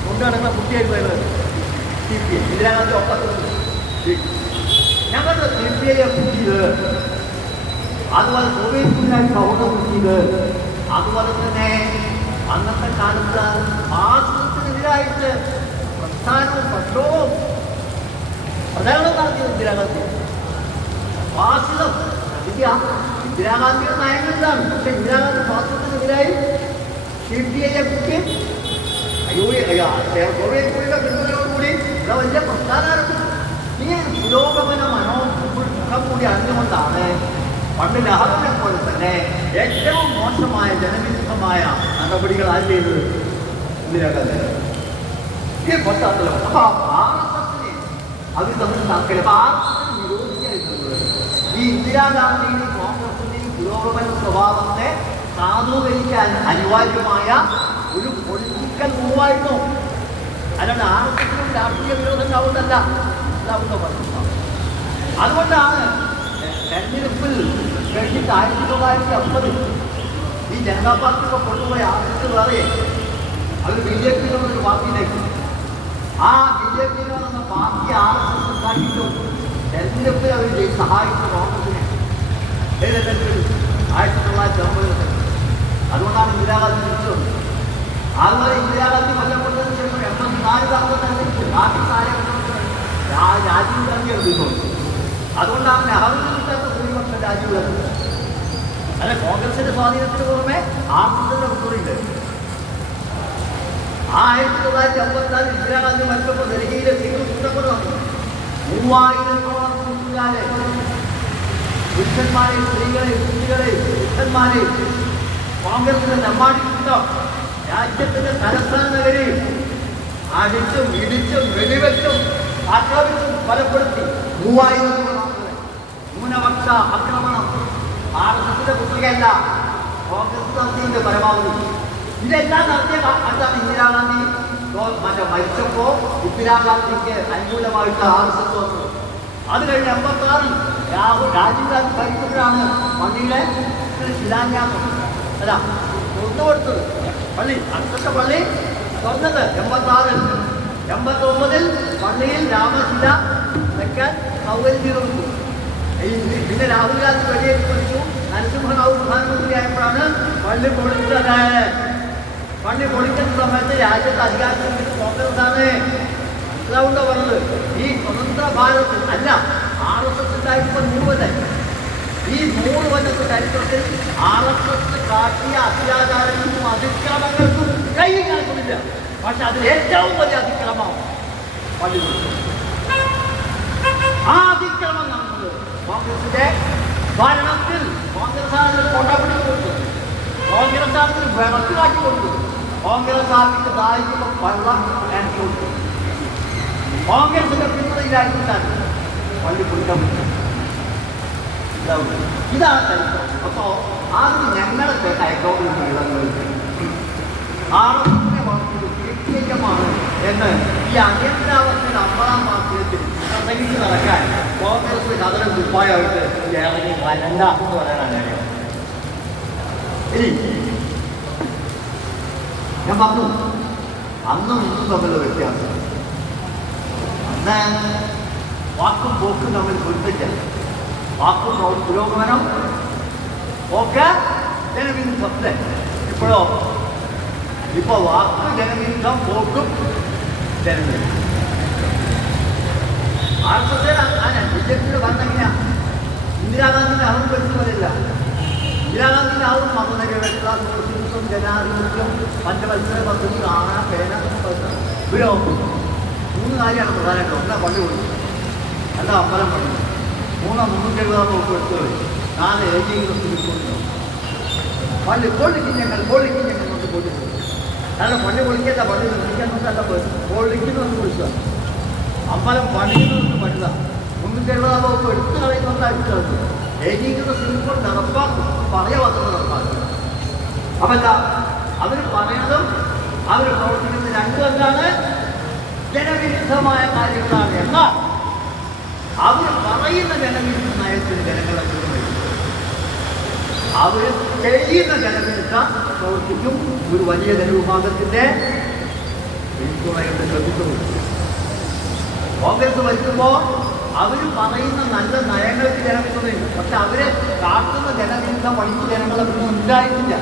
കൊണ്ടുനടന്ന കുട്ടിയായിട്ട് വരുന്നത് CPI. ഇന്ദിരാഗാന്ധി ഒപ്പത്തുണ്ട്. ഞങ്ങളുടെ CPI കുട്ടിയത്, അതുപോലെ സോവിയറ്റ് യൂണിയൻ സൗഹൃദം കുട്ടിയത്, അതുപോലെ തന്നെ അന്നത്തെ കാലത്ത് ആശ്രമത്തിനെതിരായിട്ട് പ്രസ്ഥാനവും പ്രക്ഷോഭവും പ്രചാരണം നടത്തിയത് ഇന്ദിരാഗാന്ധി. ഫാസിസം ഇന്ദിരാഗാന്ധിയുടെ നയങ്ങളിലാണ്. പക്ഷെ ഇന്ദിരാഗാന്ധി ഫാസിസത്തിനെതിരായി CPI കുട്ടി സോവിയറ്റ് യൂണിയന്റെ പിന്തുണയോടുകൂടി ഇവിടെ വലിയ പ്രസ്ഥാനമായിരുന്നു. ഈ പുരോഗമന മനോമുഖം കൂടി അറിഞ്ഞുകൊണ്ടാണ് പണ്ട് നെഹ്റുവിനെ പോലെ തന്നെ ഏറ്റവും മോശമായ ജനവിരുദ്ധമായ നടപടികൾ ആര് ചെയ്തത്? ഇന്ദിരാഗാന്ധി. ഈ പശ്ചാത്തലം. അപ്പൊ RSSനെ അവർ തമ്മിൽ താൽക്കാലിക RSSന് വിരോധിയായിട്ടുള്ളത് ഈ ഇന്ദിരാഗാന്ധിയുടെയും കോൺഗ്രസിന്റെയും പുരോഗമന സ്വഭാവത്തെ സാധൂകരിക്കാൻ അനിവാര്യമായ ഒരു പൊളിറ്റിക്കൽ മൂവായിരുന്നു. അല്ലാണ്ട് RSSനും രാഷ്ട്രീയ വിരോധം ഉണ്ടാവുന്നതല്ല. അതുകൊണ്ടാണ് തെരഞ്ഞെടുപ്പിൽ കഴിഞ്ഞിട്ട് 1950 ഈ ജനതാ പാർട്ടിയൊക്കെ കൊണ്ടുപോയി RSS വേറെ അവർ BJP എന്നൊരു പാർട്ടിയിലേക്ക്. ആ BJP എന്ന പാർട്ടി RSS ഉണ്ടാക്കിയിട്ടും തെരഞ്ഞെടുപ്പിൽ അവർ സഹായിച്ച കോൺഗ്രസിനെ 1950. അതുകൊണ്ടാണ് ഇന്ദിരാഗാന്ധി തിരിച്ചത്. അതുപോലെ ഇന്ദിരാഗാന്ധി കൊല്ലപ്പെട്ടതിന് ശേഷം 84 തവണ ബാക്കി രാജീവ് ഗാന്ധി എടുത്തിട്ടുണ്ട്. അതുകൊണ്ടാണ് നെഹ്റുവിന് കിട്ടാത്ത ഭൂരിപക്ഷം രാജീവ് ഗാന്ധി. അല്ല, കോൺഗ്രസിന്റെ സ്വാധീനത്തിന് പുറമെ RSSന്റെ പിന്തുണയുണ്ട്. 1954 ഇന്ദിരാഗാന്ധി മരിച്ചപ്പോൾ ഡൽഹിയിലെ കൂട്ടപ്പെട്ട് വന്നു. 3000-ഓളം കൂട്ടുകാരെ, പുരുഷന്മാരെയും സ്ത്രീകളെയും കുട്ടികളെയും പുരുഷന്മാരെയും കോൺഗ്രസിന്റെ നെമ്മാടി കൂട്ടം രാജ്യത്തിന്റെ തലസ്ഥാന നഗരിയിൽ അടിച്ചും ഇടിച്ചും വെടിവെച്ചും ആക്രമിച്ചും കൊലപ്പെടുത്തി. 3000 ന്യൂനപക്ഷ ആക്രമണം. RSSന്റെ കുട്ടികയല്ല, കോൺഗ്രസ് നടത്തിയതിന്റെ പരമാവധി. ഇതെല്ലാം നടത്തിയ അതാണ് ഇന്ദിരാഗാന്ധി മരിച്ചപ്പോൾ ഇന്ദിരാഗാന്ധിക്ക് അനുകൂലമായിട്ട് RSS വന്നു. അത് കഴിഞ്ഞ് 86 രാജീവ് ഗാന്ധി ഭരിക്കുമ്പോഴാണ് പള്ളിയിലെ ശിലാന്യാസം അല്ല തുറന്നു കൊടുത്തത്. പള്ളി അടുത്ത പള്ളി തുറന്നത് 86. 89 പള്ളിയിൽ രാമശില വെക്കാൻ സൗകര്യം ചെയ്ത് കൊടുത്തു. പിന്നെ രാഹുൽ ഗാന്ധി വെടിയേറ്റ് പഠിച്ചു. നരസിംഹറാവു പ്രധാനമന്ത്രിയായപ്പോഴാണ് പള്ളി പൊളിച്ചത്. പള്ളി പൊളിക്കുന്ന സമയത്ത് രാജ്യത്ത് അധികാരത്തിൽ കോൺഗ്രസ്സാണ്. മനസ്സിലാവുണ്ടോ പറഞ്ഞത്? ഈ സ്വതന്ത്ര ഭാരതത്തിൽ അല്ല, RSS ഉണ്ടായിരുമ്പോൾ 100 കൊല്ലം. ഈ 100 കൊല്ലത്തെ ചരിത്രത്തിൽ RSS കാട്ടിയ അത്യാചാരങ്ങൾക്കും അതിക്രമങ്ങൾക്കും കൈ കാണിക്കുന്നില്ല. പക്ഷെ അതിൽ ഏറ്റവും വലിയ അതിക്രമം പള്ളി. ആ അതിക്രമം നടന്നത് കോൺഗ്രസിന്റെ ഭരണത്തിൽ. കോൺഗ്രസ് കൊണ്ടാപ്പിടിച്ചു കൊടുത്തത്, കോൺഗ്രസ് വിളക്ക് കാട്ടി കൊടുത്തത്, കോൺഗ്രസ് ആർക്ക് ദാരിദ്ര്യം വെള്ളം കാണിച്ചു കൊടുത്തു. കോൺഗ്രസിന്റെ പിന്തുണയിലായിരുന്നു പള്ളി കുറ്റം. ഇതാണ് ചരിത്രം. അപ്പോ അതിന് ഞങ്ങളൊക്കെ കൈകോടുന്ന ഇടങ്ങളിൽ RSSനെ വളർത്തിയത് വ്യക്തിയമാണ് എന്ന് ഈ അടിയന്തരാവസ്ഥയിൽ 50-ാം വാർഷികത്തിൽ പ്രസംഗിച്ച് നടക്കാൻ കോൺഗ്രസ് കഥനം കുപ്പായിട്ട് ഇറങ്ങി വരണ്ട എന്ന് പറയാനാണ് കാര്യം. ഇനി ഞാൻ പറഞ്ഞു, അന്നും ഇന്നും തമ്മിലുള്ള വ്യത്യാസം. അന്ന് വാക്കും പോക്കും തമ്മിൽ പൊരുത്തില്ല. വാക്കും പുരോഗമനം ഒക്കെ ജനവിരുദ്ധം. ഇപ്പോഴോ? ഇപ്പോൾ വാക്ക് ജനവിരുദ്ധം, പോക്കും ജനവിരുദ്ധം. RSS ബിജെപിയുടെ ഭരണം എങ്ങനെയാ? ഇന്ദിരാഗാന്ധിന്റെ അവൻ പഠിച്ചവരില്ല. ഇന്ദിരാഗാന്ധിന്റെ അവൻ മതനിരപേക്ഷ, സോഷ്യലിസം, ജനാധിപത്യം, പഞ്ചവത്സര പദ്ധതി, ആണ പേന ഇവരോ 3 കാര്യമാണ് പ്രധാനമായിട്ടും. ഒന്നാ പള്ളി കൊടുത്തു, രണ്ടാ അമ്പലം പള്ളി, 370 വകുപ്പ് എടുത്തത്, 4 ഏകീകൃതം. പള്ളി പൊളിക്കും ഞങ്ങൾ കൊണ്ട് പൊളിച്ചു. കാരണം പള്ളി പൊളിക്കല്ല, പള്ളി നിർമ്മിക്കാൻ നോക്കല്ല, പൊളിക്കുന്നതെന്ന് വിളിച്ചതാണ്. അമ്പലം പണിയുന്നതെന്ന് പണിത 370 വകുപ്പ് എടുത്തു കളയുന്നത് എടുത്തു കളഞ്ഞു. ഏകീകൃത സിംബോൾ നടപ്പാക്കും, പറയാത്തത് നടപ്പാക്കും. അപ്പം എന്താ അവർ പറയുന്നതും അവർ പ്രവർത്തിക്കുന്നത് രണ്ടും എന്താണ്? ജനവിരുദ്ധമായ കാര്യങ്ങളാണ്. എന്നാൽ അവർ പറയുന്ന ജനവിരുദ്ധ നയത്തിന് ജനങ്ങളെ അവർ ചെയ്യുന്ന ജനവിരുദ്ധ പ്രവർത്തിക്കും ഒരു വലിയ ജനവിഭാഗത്തിന്റെ പിന്തുണയുടെ ലഭിക്കുന്നു. കോൺഗ്രസ് ഭരിക്കുമ്പോൾ അവർ പറയുന്ന നല്ല നയങ്ങൾക്ക് ജനവിരുദ്ധതയുണ്ട്. പക്ഷെ അവരെ കാട്ടുന്ന ജനവിരുദ്ധ പഠിച്ച ജനങ്ങളെ ഒന്നും ഉണ്ടായിട്ടില്ല.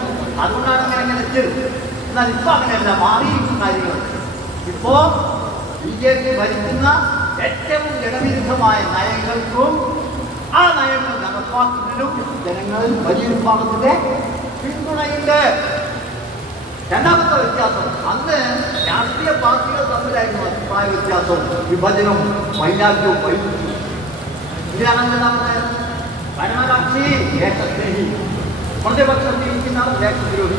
അതുകൊണ്ടാണ് അങ്ങനെ വെച്ചത്. എന്നാൽ ഇപ്പൊ അങ്ങനെയല്ല, മാറിയിരിക്കുന്ന കാര്യങ്ങൾ. ഇപ്പോ BJP ഭരിക്കുന്ന ഏറ്റവും ജനവിരുദ്ധമായ നയങ്ങൾക്കും ആ നയങ്ങൾ നടപ്പാക്കുന്നതിനും ജനങ്ങളിൽ വലിയ വിഭാഗത്തിന്റെ പിന്തുണയുണ്ട്. രണ്ടാമത്തെ വ്യത്യാസം, അന്ന് രാഷ്ട്രീയ പാർട്ടികൾ തമ്മിലായിരുന്നു അഭിപ്രായ വ്യത്യാസവും വിഭജനവും വൈരാഗ്യവും വൈദ്യുതി. ഇതിനാണെന്താണ് ഭരണകക്ഷി ദേശസ്നേഹി, പ്രതിപക്ഷത്തിരിക്കുന്ന ദേശവിരോധി.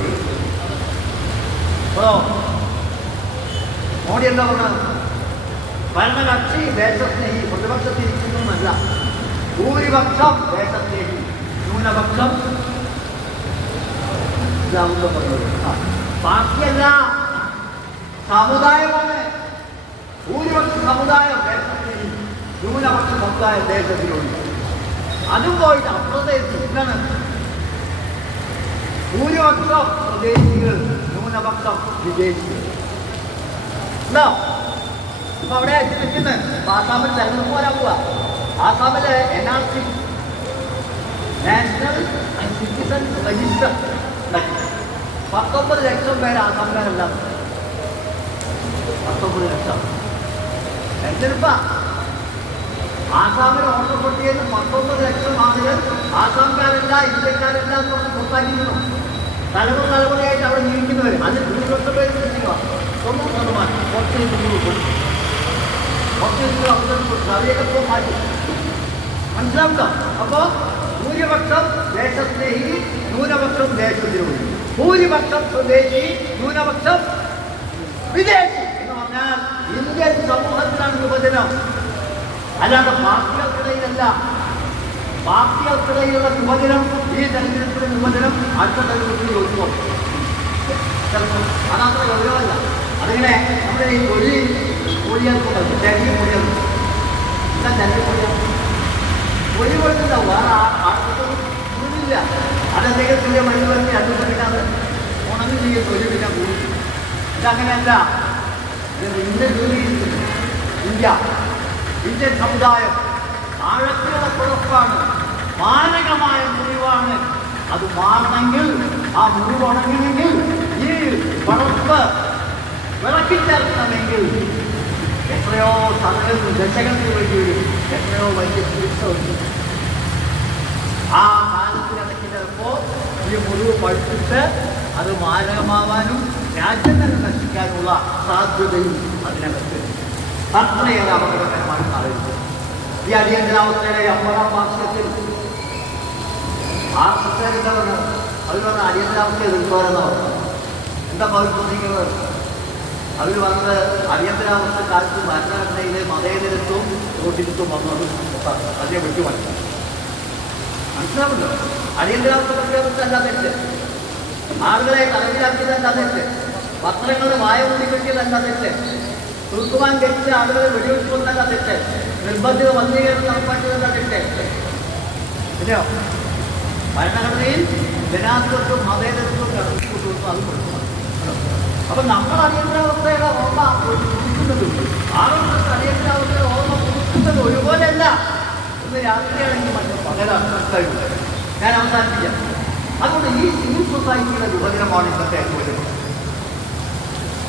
മോഡി എന്താ പറഞ്ഞത്? ഭരണകക്ഷി ദേശസ്നേഹി, പ്രതിപക്ഷത്തിരിക്കുന്നതല്ല. ഭൂരിപക്ഷം ദേശസ്നേഹി, ന്യൂനപക്ഷം ഇതാവുന്ന പറഞ്ഞത്. പാർട്ടിയല്ല, സമുദായമാണ്. ഭൂരിപക്ഷ സമുദായം ദേശസ്നേഹി, ന്യൂനപക്ഷ സമുദായം ദേശവിരോധി. അതും പോയിട്ട് അപ്രദേശി എന്താണ്? ഭൂരിപക്ഷം സ്വദേശികൾ, ന്യൂനപക്ഷം വിദേശികൾ. ഉണ്ടോ? ഇപ്പൊ അവിടെ നിൽക്കുന്നത് ആസാമിൽ തെരഞ്ഞെടുപ്പ് വരാൻ പോവാ. ആസാമിലെ NRC, നാഷണൽ സിറ്റിസൺ രജിസ്റ്റർ, 19 ലക്ഷം പേര് ആസാംകാരല്ല. 19 ലക്ഷം തെരഞ്ഞെടുപ്പാ. ആസാമിൽ ഓർമ്മപ്പെടുത്തിയത് 19 ലക്ഷം ആളുകൾ ആസാംകാരല്ല, ഇന്ത്യക്കാരല്ല എന്ന് പറഞ്ഞ് പുറത്താക്കിയിരുന്നു. തലമുറയായിട്ട് അവിടെ ജീവിക്കുന്നവർ. അതിൽ 100 ലക്ഷം പേര് ചിന്തിക്കുക. 90% അവരെയൊക്കെ മാറ്റി. മനസ്സിലാവുക? അപ്പോൾ ഭൂരിപക്ഷം ദേശസ്നേഹി, ന്യൂനപക്ഷം ദേശവിരോധി. ഭൂരിപക്ഷം സ്വദേശി, ന്യൂനപക്ഷം വിദേശി എന്ന് പറഞ്ഞാൽ ഇന്ത്യൻ സമൂഹത്തിലാണ് വിഭജനം, അല്ലാതെ പാർട്ടികൾക്കിടയിലല്ല. പാർട്ടികൾക്കിടയിലുള്ള വിഭജനം, ഈ തെരഞ്ഞെടുപ്പിലെ വിഭജനം അടുത്ത തെരഞ്ഞെടുപ്പിൽ ഒഴിവാക്കും. അതത്ര ഗൗരവമല്ല. അതിങ്ങനെ നമ്മുടെ ഈ മൊഴിയാൽക്കുണ്ടല്ലോ, ചെറിയ മൊഴിയാൽ എന്താ ചെറിയ മൊഴിയാൽ മൊഴി കൊടുത്തില്ല. വേറെ ആർക്കില്ല. അതെന്തെങ്കിലും മണി പറഞ്ഞ് രണ്ടുപേരിക്കാതെ ഉണങ്ങി ചെയ്യും തൊഴിൽ പിന്നെ കൂടി. ഇതങ്ങനെയല്ല. ഇന്ത്യൻ സമുദായം ആഴത്തിലുള്ള കുഴപ്പമാണ്, മാരകമായ മുറിവാണ്. അത് മാറണമെങ്കിൽ, ആ മുറിവ് ഉണങ്ങണമെങ്കിൽ ഈ വളർപ്പ് വിളക്കിച്ചേർക്കണമെങ്കിൽ എത്രയോ സമയങ്ങൾ ദശകൾക്ക് വേണ്ടി എത്രയോ വലിയ ചികിത്സയുണ്ട്. ആ കാലത്തിനിടയ്ക്ക് ചിലപ്പോൾ ഈ മുറിവ് പഴുത്തിട്ട് അത് മാരകമാവാനും രാജ്യം തന്നെ നശിക്കാനുള്ള സാധ്യതയും അതിനകത്ത് അത്രയേറെ അപകടകരമാണ് പറയുന്നത്. ഈ അടിയന്തരാവസ്ഥയുടെ 50-ാം വാർഷികത്തിൽ എന്താ പറഞ്ഞത്? അവർ പറഞ്ഞ അടിയന്തരാവസ്ഥ എതിർക്കുവാനെന്ന് പറഞ്ഞു. എന്താ പ്രവർത്തിക്കുന്നത്? അവർ പറഞ്ഞത് അടിയന്തരാവസ്ഥ കാലത്ത് ഭരണഘടനയിലെ മതേതരത്വവും വോട്ടിത്വം വന്നത് അതിനെ വെട്ടി മനസ്സിലാക്കി. മനസ്സിലാവുമല്ലോ? അടിയന്തരാവസ്ഥ പ്രഖ്യാപിച്ചല്ല തെറ്റ്, ആളുകളെ തലവിലാക്കിയതല്ല തെറ്റ്, പത്രങ്ങൾ വായ മൂടി കെട്ടിയതല്ല തെറ്റ്, തൂക്കുവാൻ കെട്ടിച്ച ആളുകളെ വെടിവെച്ചുകൊണ്ടല്ല തെറ്റ്, നിർബന്ധിത വന്ധ്യീകരണം നടപ്പാക്കിയതല്ല തെറ്റ്. ശരിയോ? ഭരണഘടനയിൽ ജനാധിപത്യവും മതേതരത്വവും കടന്നുകൊണ്ടു അത് കൊടുക്കണം. അപ്പം നമ്മൾ അടിയന്തരാവസ്ഥയുടെ ഓർമ്മ പുതുക്കുന്നതും ആളുകൾക്ക് അടിയന്തരാവസ്ഥയുടെ ഓർമ്മ പുതുക്കുന്നത് ഒരുപോലെയല്ല. ഇന്ന് രാത്രിയാണെങ്കിൽ മറ്റു പകലാണ് മനസ്സിലായില്ല. ഞാൻ അവസാനിപ്പിക്കാം. അതുകൊണ്ട് ഈ സിവിൽ സൊസൈറ്റിയുടെ വിഭജനമാണ് ഇന്നത്തെ ചോദ്യം.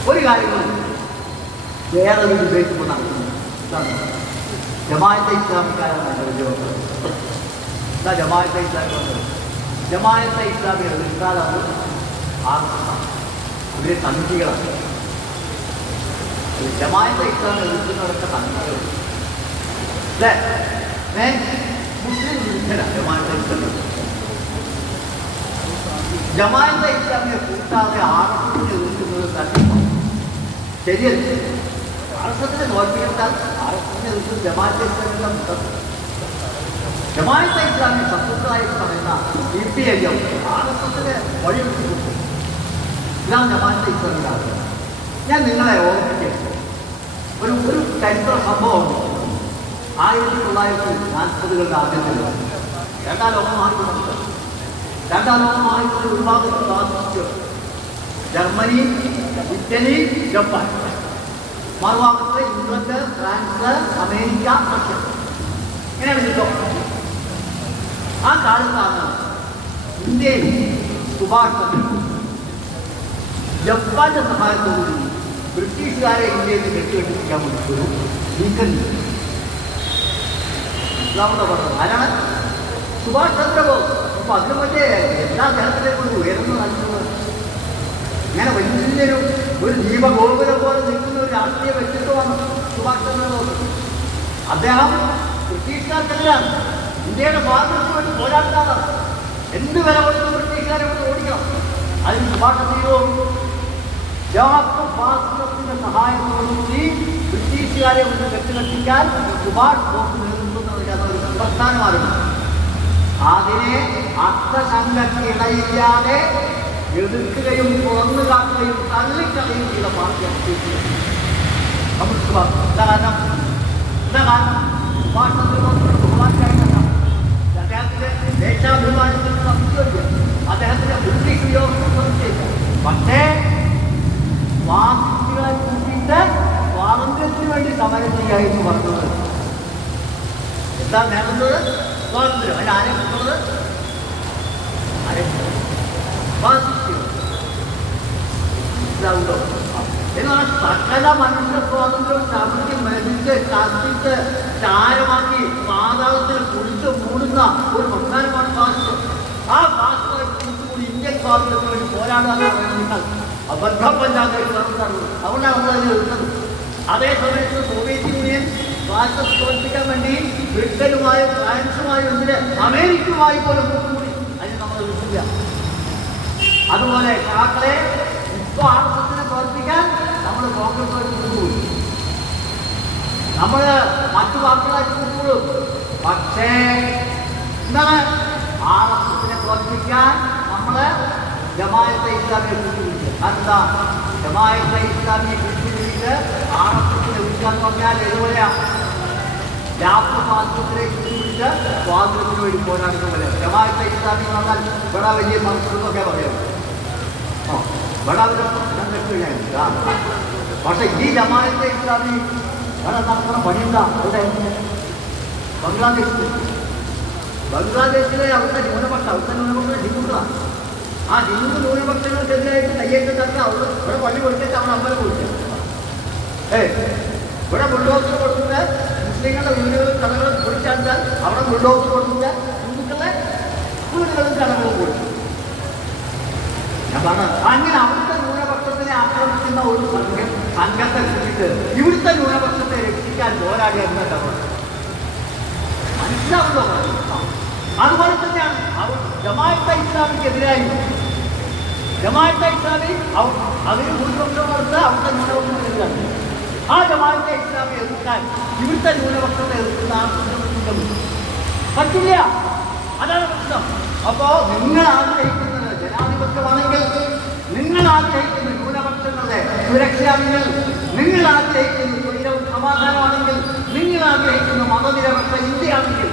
ഒരു കാര്യങ്ങളും വേറെ ഒരു വിവേചിപ്പ് നടത്തുന്നു. ജമാഅത്തെ ഇസ്ലാമിക്കാരാണ് എൻ്റെ ഉദ്യോഗസ്ഥർ. എന്താ ജമാഅത്തെ ഇസ്ലാമി വന്നത്? ജമാഅത്തെ ഇസ്ലാമി എതിർക്കാതാണ് ആർക്കാണ് ഇവരെ സമിതികളാണ്. ജമാഅത്തെ ഇസ്ലാമി എതിർക്കുന്നവരൊക്കെ സമിതികൾ അല്ലേ? മുസ്ലിം വിരുദ്ധരാണ് ജമാഅത്തെ ഇസ്ലാമി. ജമാഅത്തെ ഇസ്ലാമിയെ കൂട്ടാതെ ആർഎസ്എസിനെ എതിർക്കുന്നത് തട്ടിപ്പാണ്. ശരിയല്ല. ആർഎസ്എസിനെ തോൽപ്പിക്കാൻ ആർഎസ്എസിനെ എതിർക്കുന്നത് ജമാഅത്തെ ഇസ്ലാമിയുടെ മുഖം. ജമാഅത്തെ ഇസ്ലാമി ശത്രുക്കളായി പറയുന്ന CPIM ആർഎസ്എസിനെ വഴിവെച്ചു കൊടുത്തു. ഇതാണ് ജമാഅത്തെ ഇസ്ലാമിയുടെ ആഗ്രഹം. ഞാൻ നിങ്ങളെ ഓർമ്മിപ്പിക്കും. ഒരു ചരിത്ര സംഭവം 1940-കളുടെ ആദ്യത്തിൽ രണ്ടാം ലോകമഹായുദ്ധം. രണ്ടാം ലോകമഹായുദ്ധത്തിൽ ഒരുപാട് ബാധിച്ചു. ജർമ്മനി, ഇറ്റലി, ജപ്പാൻ, മറുഭാഗത്ത് ഇംഗ്ലണ്ട്, ഫ്രാൻസ്, അമേരിക്ക, റഷ്യ. ഇങ്ങനെയാണ് യുദ്ധം. ആ കാലത്താണ് ഇന്ത്യയിൽ സുഭാഷ് ചന്ദ്ര ജപ്പാന്റെ സഹായത്തോടുകൂടി ബ്രിട്ടീഷുകാരെ ഇന്ത്യയിൽ നിന്ന് കെട്ടിവെട്ടിപ്പിക്കാൻ വേണ്ടി ഒരു നീക്കം പറഞ്ഞത് ആരാണ്? സുഭാഷ് ചന്ദ്രബോസ്. അപ്പൊ അതിനു മറ്റേ എല്ലാ ജനത്തിനെ കൊണ്ട് ഉയർന്നു നൽകുന്നത് ഇങ്ങനെ വലിയൊരു ദീപഗോപുരം പോലെ നിൽക്കുന്ന ഒരു രാഷ്ട്രീയ വ്യക്തിത്വമാണ് സുഭാഷ് ചന്ദ്രബോസ്. അദ്ദേഹം ബ്രിട്ടീഷുകാർക്കെതിരാണ്, ഇന്ത്യയുടെ സ്വാതന്ത്ര്യത്തിന് വേണ്ടി പോരാട്ടാതാണ്. എന്ത് വില കൊടുത്ത് ബ്രിട്ടീഷുകാരെ കൊണ്ട് ഓടിക്കണം. അതിന് സുഭാഷ് ചന്ദ്രബോസ് ഫാസിസത്തിന്റെ സഹായത്തോടുകൂടി ബ്രിട്ടീഷുകാരെ കൊണ്ട് കെട്ടിനട്ടിക്കാൻ സുഭാഷ് ബോസ് നേതൃത്വം നൽകുന്ന ഒരു പ്രസ്ഥാനമായിരുന്നു. അതിനെ അർത്ഥശങ്കയ്ക്ക് ഇടയില്ലാതെ എതിർക്കുകയും തുറന്നു കാട്ടുകയും തള്ളിക്കളയും ചെയ്ത പാർട്ടിയാണ് കമ്മ്യൂണിസ്റ്റ് പാർട്ടി. എന്താ കാരണം? സുഭാഷ് ചന്ദ്രബോസിന്റെ ബഹുമാനിക്കായിട്ടല്ല, അദ്ദേഹത്തിന്റെ ദേശാഭിമാനത്തിന് സംശയമില്ല, അദ്ദേഹത്തിന്റെ ബ്രിട്ടീഷ് ഉദ്യോഗസ്ഥർക്ക് സംശയമില്ല. പക്ഷേ ഫാസിസ്റ്റുകളെ കൂട്ടിയിട്ട് സ്വാതന്ത്ര്യത്തിന് വേണ്ടി സമരം ചെയ്യാമെന്ന് പറഞ്ഞത്. എന്താ നേടുന്നത്? സ്വാതന്ത്ര്യം. അതിന് ആരെ കിട്ടുന്നത്? ഫാസിസ്റ്റുകൾ. ഇതാവുണ്ടോ? എന്നാൽ സകല മനുഷ്യ സ്വാതന്ത്ര്യവും ചവിട്ടി മെതിച്ച് കത്തിച്ച് ചാരമാക്കി പാതാളത്തിൽ കുടിച്ച് മൂടുന്ന ഒരു പ്രസ്ഥാനമാണ് ഫാസിസം. ആ ഫാസിസത്തെ കുറിച്ചുകൂടി ഇന്ത്യൻ സ്വാതന്ത്ര്യത്തിന് വേണ്ടി പോരാടാന്ന് പറയുന്നത് അബദ്ധം പഞ്ചായത്തായിട്ട് നടത്തുന്നത്. അതുകൊണ്ടാണ് നമ്മളതിനെ എതിർത്തത്. അതേസമയത്ത് സോവിയറ്റ് യൂണിയൻ ഫാസിസം തോൽപ്പിക്കാൻ വേണ്ടി ബ്രിട്ടനുമായും ഫ്രാൻസുമായും എന്തിന് അമേരിക്കയുമായി പോലും കൂടി അതിന് നമ്മൾ എതിർത്തില്ല. അതുപോലെ ഷാക്കളെ ഇപ്പോൾ ആർഎസ്എസിനെ തോൽപ്പിക്കാൻ നമ്മൾ കോൺഗ്രസുമായിട്ട് കൂട്ടുപോയി, നമ്മൾ മറ്റു പാർട്ടികളായിട്ട് കൂട്ടുപോഴും. പക്ഷേ എന്താണ് ആർഎസ്എസിനെ തോൽപ്പിക്കാൻ നമ്മൾ ജമാഅത്തെ ഇസ്ലാമിയെ കൂട്ടുപിടിക്കുക. അതെന്താ? ജമാഅത്തെ ഇസ്ലാമിയെ കൂട്ടുപിടിച്ച് ആർഎസ്എസിനെ വിളിക്കാന്ന് പറഞ്ഞാൽ ഇതുപോലെയാണ്. രാഷ്ട്രസ്വാതന്ത്ര്യത്തിനെ കൂട്ടുപിടിച്ച് സ്വാതന്ത്ര്യത്തിന് വേണ്ടി പോരാടുന്ന പോലെ. ജമാഅത്തെ ഇസ്ലാമി എന്ന് പറഞ്ഞാൽ ഇവിടെ വലിയ സംസ്കൃതമൊക്കെ പറയാം. പക്ഷെ ഈ ജമാഅത്തെ ഇസ്ലാമി ഇവിടെ നടക്കുന്ന പണിയുണ്ടാ? അവിടെ ബംഗ്ലാദേശിലെ അവിടുത്തെ ന്യൂനപക്ഷ ഹിന്ദുക്കളാണ്. ആ ഹിന്ദു ന്യൂനപക്ഷങ്ങൾക്കെതിരായിട്ട് കയ്യേറ്റത്താക്കി ഇവിടെ പള്ളി കൊടുത്തിട്ട് അവൻ അമ്പലം കൊടുത്തു. ഇവിടെ ബുൾഡോസർ കൊടുത്തിട്ട് മുസ്ലിങ്ങളുടെ വീടുകളും കടകളും പൊളിച്ചാൽ അവിടെ ബുൾഡോസർ കൊടുത്തിട്ട് ഹിന്ദുക്കളെ വീടുകളും കടകളും കൊടുത്തു. ഞാൻ പറഞ്ഞത് അങ്ങനെ അവിടുത്തെ ന്യൂനപക്ഷത്തിനെ ആക്രമിക്കുന്ന ഒരു സംഘത്തെ കുറിച്ച് ഇവിടുത്തെ ന്യൂനപക്ഷത്തെ രക്ഷിക്കാൻ പോരാടി എന്നതാണ് മനസ്സിലാവുന്നോ? അതുപോലെ തന്നെയാണ് ജമാഅത്തെ ഇസ്ലാമിക്കെതിരായി ജമാഅത്തെ ഇസ്ലാമി അതിന് ഭൂരിപക്ഷം കൊടുത്ത് അവിടുത്തെ ന്യൂനപക്ഷത്തിനെതിരാണ്. ആ ജമാഅത്തെ ഇസ്ലാമി എതിർക്കാൻ ഇവിടുത്തെ ന്യൂനപക്ഷത്തെ എതിർക്കുന്ന പറ്റില്ല. അതാണ് പ്രശ്നം. അപ്പോ നിങ്ങൾ ആഗ്രഹിക്കുന്നത് ജനാധിപത്യമാണെങ്കിൽ, നിങ്ങൾ ആഗ്രഹിക്കുന്ന ന്യൂനപക്ഷങ്ങളുടെ സുരക്ഷയാണെങ്കിൽ, നിങ്ങൾ ആഗ്രഹിക്കുന്ന സ്വൈരവും സമാധാനമാണെങ്കിൽ, നിങ്ങൾ ആഗ്രഹിക്കുന്ന മതനിരപക്ഷ ഇന്ത്യയാണെങ്കിൽ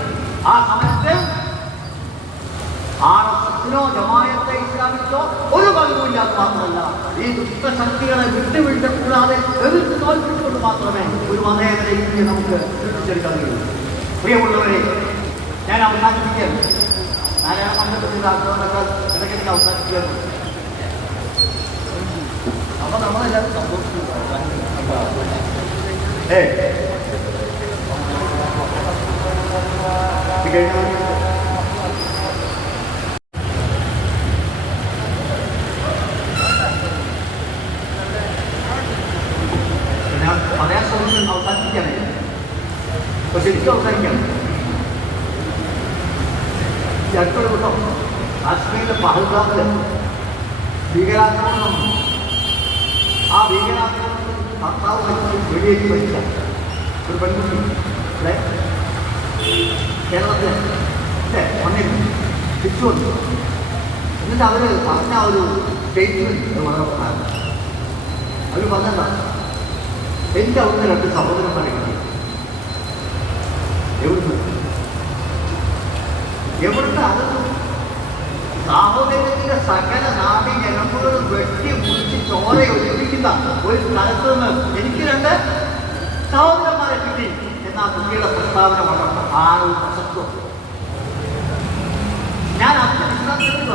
ആ സമയത്ത് RSSനോ ജമാഅത്തെ ഇസ്ലാമിക്കോ ഒരു പങ്കുമില്ലാതെ മാത്രമല്ല ഈ ദുഷ്ടശക്തികളെ വിട്ടുകൂടാതെ എതിർത്ത് തോൽപ്പിച്ചുകൊണ്ട് മാത്രമേ ഒരു മതേതര ഇന്ത്യ നമുക്ക് സൃഷ്ടിച്ചെടുക്കാൻ കഴിയൂ. പ്രിയമുള്ളവരെ, ഞാൻ അവസാനിപ്പിക്കുകയാണ്. നാരായണ മണ്ഡലത്തിൻ്റെ ആഗ്രഹങ്ങളൊക്കെ ഇടയ്ക്കിടയ്ക്ക് അവസാനിക്കുകയാണ്. അപ്പൊ നമ്മളെല്ലാവരും സന്തോഷിച്ചു. ഞാൻ പറയാൻ ശ്രമിക്കുന്നത് അവസാനിപ്പിക്കാനേ, അപ്പൊ ശരിക്കും അവസാനിക്കണം. അടുത്തൊരു കൂട്ടം കാശ്മീരിലെ പഹൽഗാമില് ഭീകരാക്രമണം, ആ ഭീകരാക്രമണത്തിൽ ഭർത്താവ് വെടിയേറ്റ് മരിച്ച ഒരു പെൺകുട്ടി ഇവിടെ കേരളത്തിൽ വന്നിരുന്നു, തിരിച്ചു വന്നു. എന്നിട്ട് അവർ പറഞ്ഞ ഒരു സ്റ്റേറ്റ്മെന്റ് വളരെ പ്രധാനം. അവർ പറഞ്ഞെന്താ, എനിക്ക് അവിടുന്ന് 2 സഹോദരന്മാരെ കിട്ടി. എവിടുന്ന് അത് സാഹോദര്യത്തിന്റെ സകല നാടി ഞരമ്പുകളും വെട്ടി മുറിച്ച് ചോര ഒലിപ്പിക്കുന്ന ഒരു സ്ഥലത്ത് നിന്ന് എനിക്ക് 2 സഹോദരന്മാരെ കിട്ടി എന്ന ആ കുട്ടിയുടെ പ്രസ്താവന വളരെ പ്രസക്തം. ഞാൻ അതിന്റെ വിശ്വാസത്തിൽ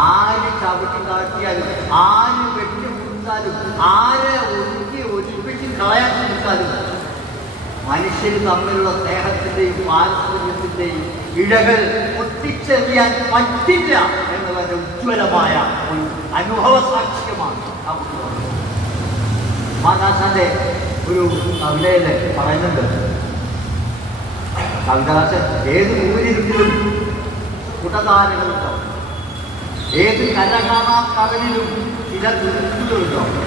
ആര് ചവിട്ടി താഴ്ത്തിയാലും, ആര് വെട്ടി മുറിച്ചാലും, ആരെ ഒലിപ്പിച്ച് കളയാൻ ശ്രമിച്ചാലും മനുഷ്യർ തമ്മിലുള്ള സ്നേഹത്തിന്റെയും പാരസ്പര്യത്തിന്റെയും ഇഴകൾ ഒട്ടിച്ചെറിയാൻ പറ്റില്ല എന്നുള്ളതിന്റെ ഉജ്ജ്വലമായ ഒരു അനുഭവ സാക്ഷ്യമാണ് ആ കുട്ടി. മാതാശാന്റെ ഒരു കവിതയില് പറയുന്നുണ്ട്, കവിതാശൻ ഏത് ഊരിരുട്ടിലും കുടതാരകളുണ്ടാവും, ഏത് കരകാണാ കടലിലും ചില ദുരിതങ്ങളുണ്ടാവും.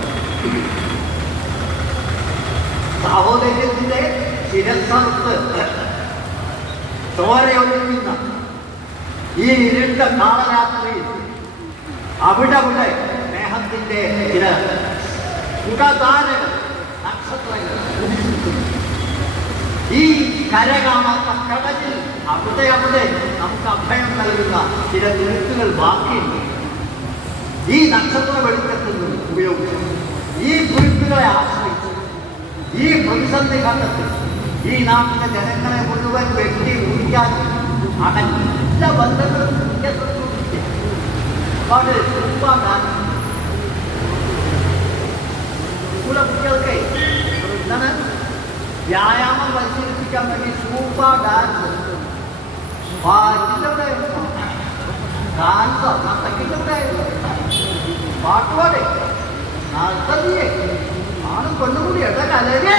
സഹോദര്യത്തിന്റെ ശിരസ്സറുത്ത് ചോരയൊഴുകുന്ന ഈ ഇരുണ്ട കാളരാത്രിയിൽ അവിടെ സ്നേഹത്തിന്റെ ചില കുടതാരകൾ, നക്ഷത്രങ്ങൾ ഉദിച്ചിരിക്കുന്നു. ഈ കര കാണാത്ത കടലിൽ അവിടെ നമുക്ക് അഭയം നൽകുന്ന ചില തുരുത്തുകൾ ബാക്കിയുണ്ട്. ഈ നക്ഷത്ര വെളിച്ചത്തിൽ ഉപയോഗിച്ചു ഈ തുരുത്തുകളെ ആശ്രയിച്ചു ഈ പ്രതിസന്ധി ഘട്ടത്തിൽ ഈ നാട്ടിലെ ജനങ്ങളെ മുഴുവൻ വെട്ടി മുറിക്കാൻ അകറ്റ ബന്ധങ്ങളും കുട്ടികൾക്ക് എന്താണ് വ്യായാമം പരിശീലിപ്പിക്കാൻ വേണ്ടി സൂപ്പ ഡാൻസ്, പാട്ടുപാടെ നടത്തതിയെ ആണ് കൊണ്ടുകൂടി ഇടകലരെ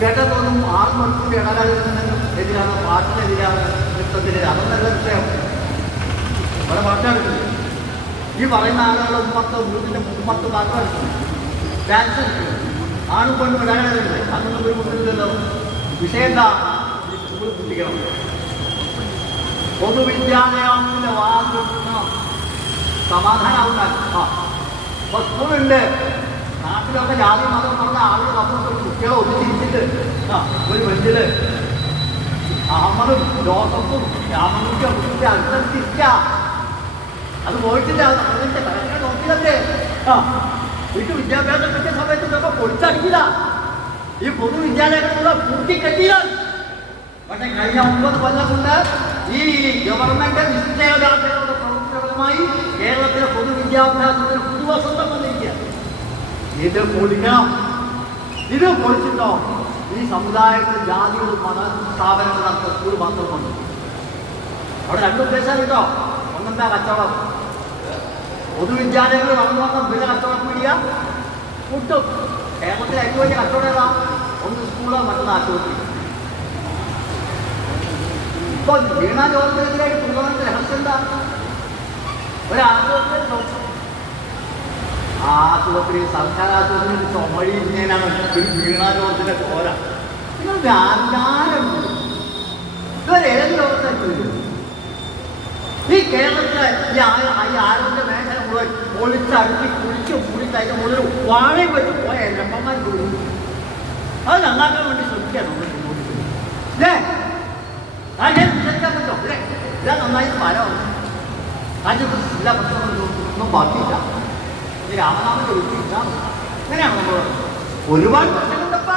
കേട്ടതൊന്നും 6 മണിക്കൂർ ഇടകലരുന്നതിനും എതിരാണ്, പാട്ടിനെതിരാണ്, നൃത്തത്തിനെതിരാണ്. അതൊന്നല്ല വിഷയം. അവിടെ പാട്ടെടുക്കുന്നു. ഈ പറയുന്ന ആളുകളുടെ വീട്ടിന്റെ മുമ്പത്ത് പാട്ടെടുക്കുന്നു, ഡാൻസ് എടുക്കുന്നു. ആണും കൊണ്ടും ഇടകലരുണ്ട്. അതൊന്നും ഒരു മുന്നില്ലല്ലോ. വിഷയം എന്താ? സ്കൂൾ കുട്ടികൾ പൊതുവിദ്യാലയത്തിന്റെ വാദം സമാധാനമാവുന്ന അപ്പൊ സ്കൂളുണ്ട്. നാട്ടിലൊക്കെ ജാതി മതം പറഞ്ഞ ആളുകൾ വന്നിട്ട് കുട്ടികളെ ഒന്നിച്ചിട്ട് ഒരു ബെഞ്ചില് അഹമ്മദും ജോസഫും രാമനുക്കും അടുത്തിരിക്ക. അത് പോയിട്ടില്ല. അതിന്റെ കലങ്ങൾ നോക്കിയതല്ലേ. വീട്ടു വിദ്യാഭ്യാസം കിട്ടിയ സമയത്ത് ഇതൊക്കെ പൊളിച്ചടിക്കില്ല. ഈ പൊതുവിദ്യാലയങ്ങളിലുള്ള പൂർത്തി കെട്ടിയാൽ. പക്ഷെ കഴിഞ്ഞ 9 കൊല്ലം കൊണ്ട് ഈ ഗവൺമെന്റ് നിശ്ചയദാർഢ്യങ്ങളുടെ പ്രവർത്തനപരമായി കേരളത്തിലെ പൊതുവിദ്യാഭ്യാസത്തിന് പുതുവസന്തം വന്നിരിക്കുക. ഇത് പൊളിക്കണം. ഇത് പൊളിച്ചിട്ടോ ഈ സമുദായത്തിൽ ജാതികളും മത സ്ഥാപനങ്ങൾ നടത്തുന്ന സ്കൂൾ മാത്രമുണ്ട്. അവിടെ രണ്ട് ഉദ്ദേശം കേട്ടോ. ഒന്നെന്താ കച്ചവടം. പൊതുവിദ്യാലയങ്ങൾ വളർന്നു വന്ന പിന്നെ കച്ചവടം പീടിയ കൂട്ടും. കേരളത്തിലെ ഏറ്റവും വലിയ കച്ചവടം ഏതാ? ഒന്ന് സ്കൂളോ മറ്റൊന്ന് ആശുപത്രി. ഇപ്പൊ വീണ ജോലിയിലേക്ക് കൊണ്ടുവന്ന രഹസ്യം എന്താ? ആശുപത്രി സർക്കാർ ആശുപത്രി ചുമഴിഞ്ഞാണ് ഒരു വീണ ജോലത്തിന്റെ ചോര. നിങ്ങൾക്ക് ആചാരമുണ്ട്. ഇവരേത് ലോകത്തായിട്ട് ഈ കേരളത്തിലെ ഈ ആരോഗ്യ മേഖല മുഴുവൻ പൊളിച്ചടുക്കി കുളിച്ച് കുളിച്ച് അതിന്റെ മുകളിൽ വാഴയും വെച്ച് പോയ രമ്പന്മാർ കൊടുക്കും. അത് നന്നാക്കാൻ വേണ്ടി ശ്രമിക്കണം. അല്ലേ കാര്യം വിശ്വസിക്കാൻ പറ്റുമോ? അല്ലേ ഇതാ നന്നായി മരമാണ്. കാര്യം എല്ലാ പ്രശ്നങ്ങളൊന്നും ബാക്കിയില്ല. ഈ രാമനാമം ചോദിച്ചില്ല. അങ്ങനെയാണ് നമ്മൾ ഒരുപാട് പ്രശ്നങ്ങളുണ്ടപ്പ.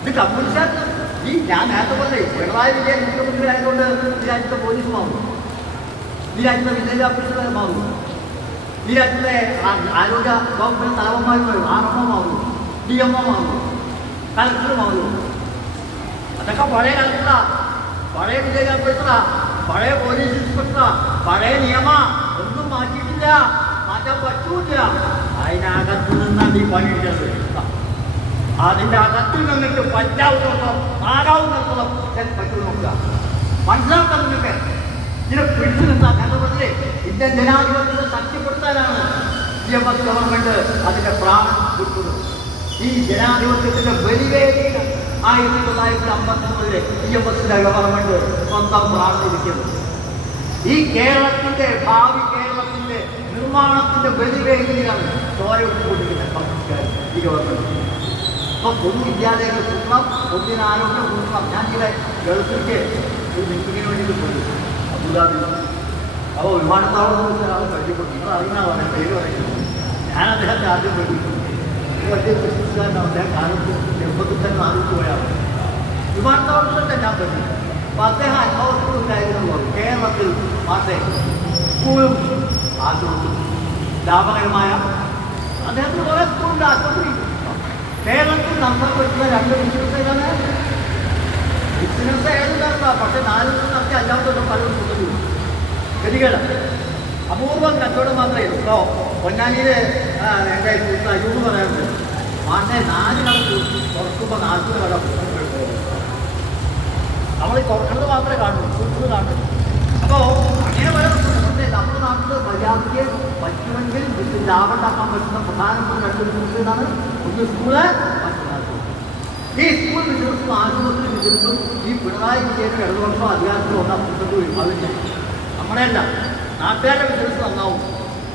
ഇത് കമ്മ്യൂണിസ്റ്റ് ഈ ഞാൻ നേരത്തെ പറഞ്ഞേ പിണറായി വിജയൻ മുഖ്യമന്ത്രി ആയതുകൊണ്ട് ഈ രാജ്യത്തെ പോലീസ് മാറും, ഈ രാജ്യത്തെ വില്ലേജ് ഓഫീസർ മാറും, ഈ രാജ്യത്തെ ആരോഗ്യ വകുപ്പിലെ തലവന്മാർ മാറും, RMO മാറും, DMO മാറും, കളക്ടർ മാറും. അതൊക്കെ പഴയ കളക്ടറാ, പഴയ വില്ലേജ് ഓഫീസറാ, പഴയ പോലീസ് ഇൻസ്പെക്ടറാ, പഴയ നിയമ ഒന്നും മാറ്റിയിട്ടില്ല, മാറ്റാൻ പറ്റൂല. അതിനകത്ത് നിന്നാണ് ഈ പണിയിട്ടത്. അതിൻ്റെ അകത്ത് നിന്നിട്ട് പറ്റാവുന്നിടത്തോളം ആകാവുന്നിടത്തോളം പറ്റു നോക്കുക. മനസ്സിലാക്കാൻ നിങ്ങൾക്ക് ഇതിനെ പിടിച്ചു നിർത്താൻ കേരളത്തിലെ ഇന്ത്യൻ ജനാധിപത്യത്തെ ശക്തിപ്പെടുത്താനാണ് CMS ഗവൺമെന്റ് അതിന്റെ പ്രാണം കൊടുക്കുന്നത്. ഈ ജനാധിപത്യത്തിന്റെ ബലിവേദിയിൽ 1959 CMSന്റെ ഗവൺമെന്റ് സ്വന്തം പ്രാർത്ഥിക്കുന്നത്. ഈ കേരളത്തിന്റെ ഭാവി കേരളത്തിന്റെ നിർമ്മാണത്തിന്റെ ബലിവേദിയിലാണ് ചോര കൊടുക്കുന്നത് ഈ ഗവൺമെന്റ്. ഇപ്പം പൊതുവിദ്യാലയങ്ങൾ കൂട്ടണം, പൊതുവിനാരോഗ്യം കൂട്ടണം. ഞാൻ ചില ഗൾഫിലേക്ക് ഒരു മീറ്റിങ്ങിന് വേണ്ടിയിട്ട് പോയി അബുദാബി. അപ്പോൾ വിമാനത്താവളത്തിൽ ഒരാൾ കഴിയപ്പെട്ടു. നിങ്ങൾ അറിയുന്നതാണ് പേര് പറയുന്നത്. ഞാൻ അദ്ദേഹത്തെ ആദ്യം പഠിക്കുന്നു. വലിയ ബിസിനസ്സുകാരനാണ്. അദ്ദേഹം കാലത്ത് ചെറുപ്പത്തിൽ തന്നെ ആദ്യത്ത് പോയാണ്. വിമാനത്താവളത്തിലൊക്കെ ഞാൻ പഠിക്കും. അപ്പോൾ അദ്ദേഹം അനുഭവത്തിലുണ്ടായിരുന്നു കേരളത്തിൽ മാത്രമേ സ്കൂളും ആശുപത്രി ലാഭകരമായ അദ്ദേഹത്തിന് കുറേ സ്കൂളുണ്ട്, ആശുപത്രി. കേരളത്തിൽ നമ്മൾ പറ്റുന്ന രണ്ട് ബിസിനസ് ഏതാണ്? ബിസിനസ് ഏത് നടത്താം. പക്ഷെ 4 ദിവസം നടത്തി 5ാമത്തെ ദിവസം പലരും കൊടുത്തു ഗതികൾ. അപൂർവം കച്ചവടം മാത്രമേ ഉള്ളൂ. പൊന്നാനിയിൽ എൻ്റെ അയ്യൂന്ന് പറയാറുണ്ട്. മാസേ 4 കട തുറക്കുമ്പോൾ 40 കട നമ്മൾ തുറക്കുന്നത് മാത്രമേ കാണുള്ളൂ, കൊടുക്കുന്നത് കാണുള്ളൂ. അപ്പോൾ അങ്ങനെ പല പക്ഷേ നമ്മുടെ നാട്ടിൽ മര്യാദയ്ക്ക് പറ്റുമെങ്കിൽ ലാഭം ഉണ്ടാക്കാൻ പറ്റുന്ന പ്രധാനപ്പെട്ട 2 ബിസിനസ് ഇതാണ്. ഒന്ന് സ്കൂള്, മറ്റൊന്നാണ് ഈ സ്കൂൾ ബിസിനസ്സും ആശുപത്രി ബിസിനസ്സും ഈ പിണറായി വിജയൻ 2 വർഷം അധികാരത്തിൽ വന്നാൽ പുറത്തു വരും. അതില്ല, നമ്മുടെയല്ല, നാട്ടുകാരുടെ ബിസിനസ് നന്നാവും.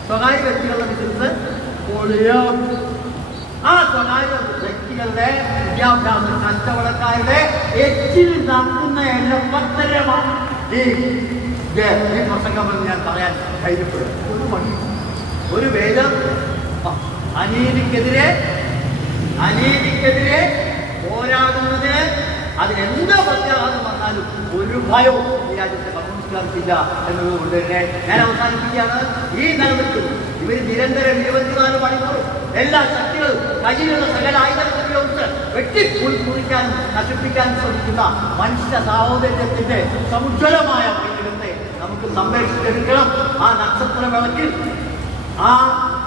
സ്വകാര്യ വ്യക്തികളുടെ ബിസിനസ് പൊളിയും. ആ സ്വകാര്യ വ്യക്തികളുടെ വിദ്യാഭ്യാസ കച്ചവടക്കാരുടെ എച്ചിൽ നടത്തുന്ന എണ്ണപ്പത്തരമാണ് ഈ പ്രസംഗം ഞാൻ പറയാൻ ധൈര്യപ്പെടും. ഒരു പണി, ഒരു വേദം അനീതിക്കെതിരെ പോരാടുന്നതിന് അതിനെന്ത് പ്രത്യാഘാതം വന്നാലും ഒരു ഭയവും ഈ രാജ്യത്തെ കമ്മ്യൂണിസ്റ്റുകാർക്കില്ല എന്നതുകൊണ്ട് തന്നെ ഞാൻ അവസാനിപ്പിക്കുകയാണ്. ഈ നിലനിൽക്കും ഇവർ നിരന്തരം 24 മണിക്കൂർ എല്ലാ ശക്തികളും കയ്യിലുള്ള സകല ആയുധങ്ങൾ ഉപയോഗിച്ച് വെട്ടിക്കുറിക്കാനും നശിപ്പിക്കാനും ശ്രമിക്കുന്ന മനുഷ്യ സാഹോദര്യത്തിന്റെ സമുജ്വലമായ പൈതൃകത്തെ നമുക്ക് സംരക്ഷിച്ചെടുക്കണം. ആ നക്ഷത്ര വിളക്കിൽ, ആ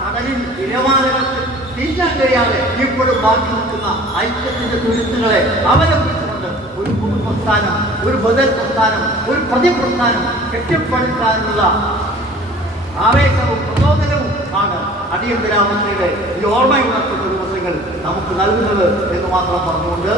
കടലിൽ തിരമാലകൾക്ക് തിരിഞ്ഞാൻ കഴിയാതെ ഇപ്പോഴും ബാക്കി നിൽക്കുന്ന ഐക്യത്തിന്റെ തുരുത്തുകളെ അവലംബിച്ചുകൊണ്ട് ഒരു പൊതുപ്രസ്ഥാനം, ഒരു ബദൽ പ്രസ്ഥാനം, ഒരു പ്രതിപ്രസ്ഥാനം കെട്ടിപ്പടുക്കാനുള്ള ആവേശവും പ്രചോദനവും ആണ് അടിയന്തരാവസ്ഥയുടെ ഈ ഓർമ്മയുണർത്തുന്ന ദിവസങ്ങൾ നമുക്ക് നൽകുന്നത് എന്ന് മാത്രം പറഞ്ഞുകൊണ്ട്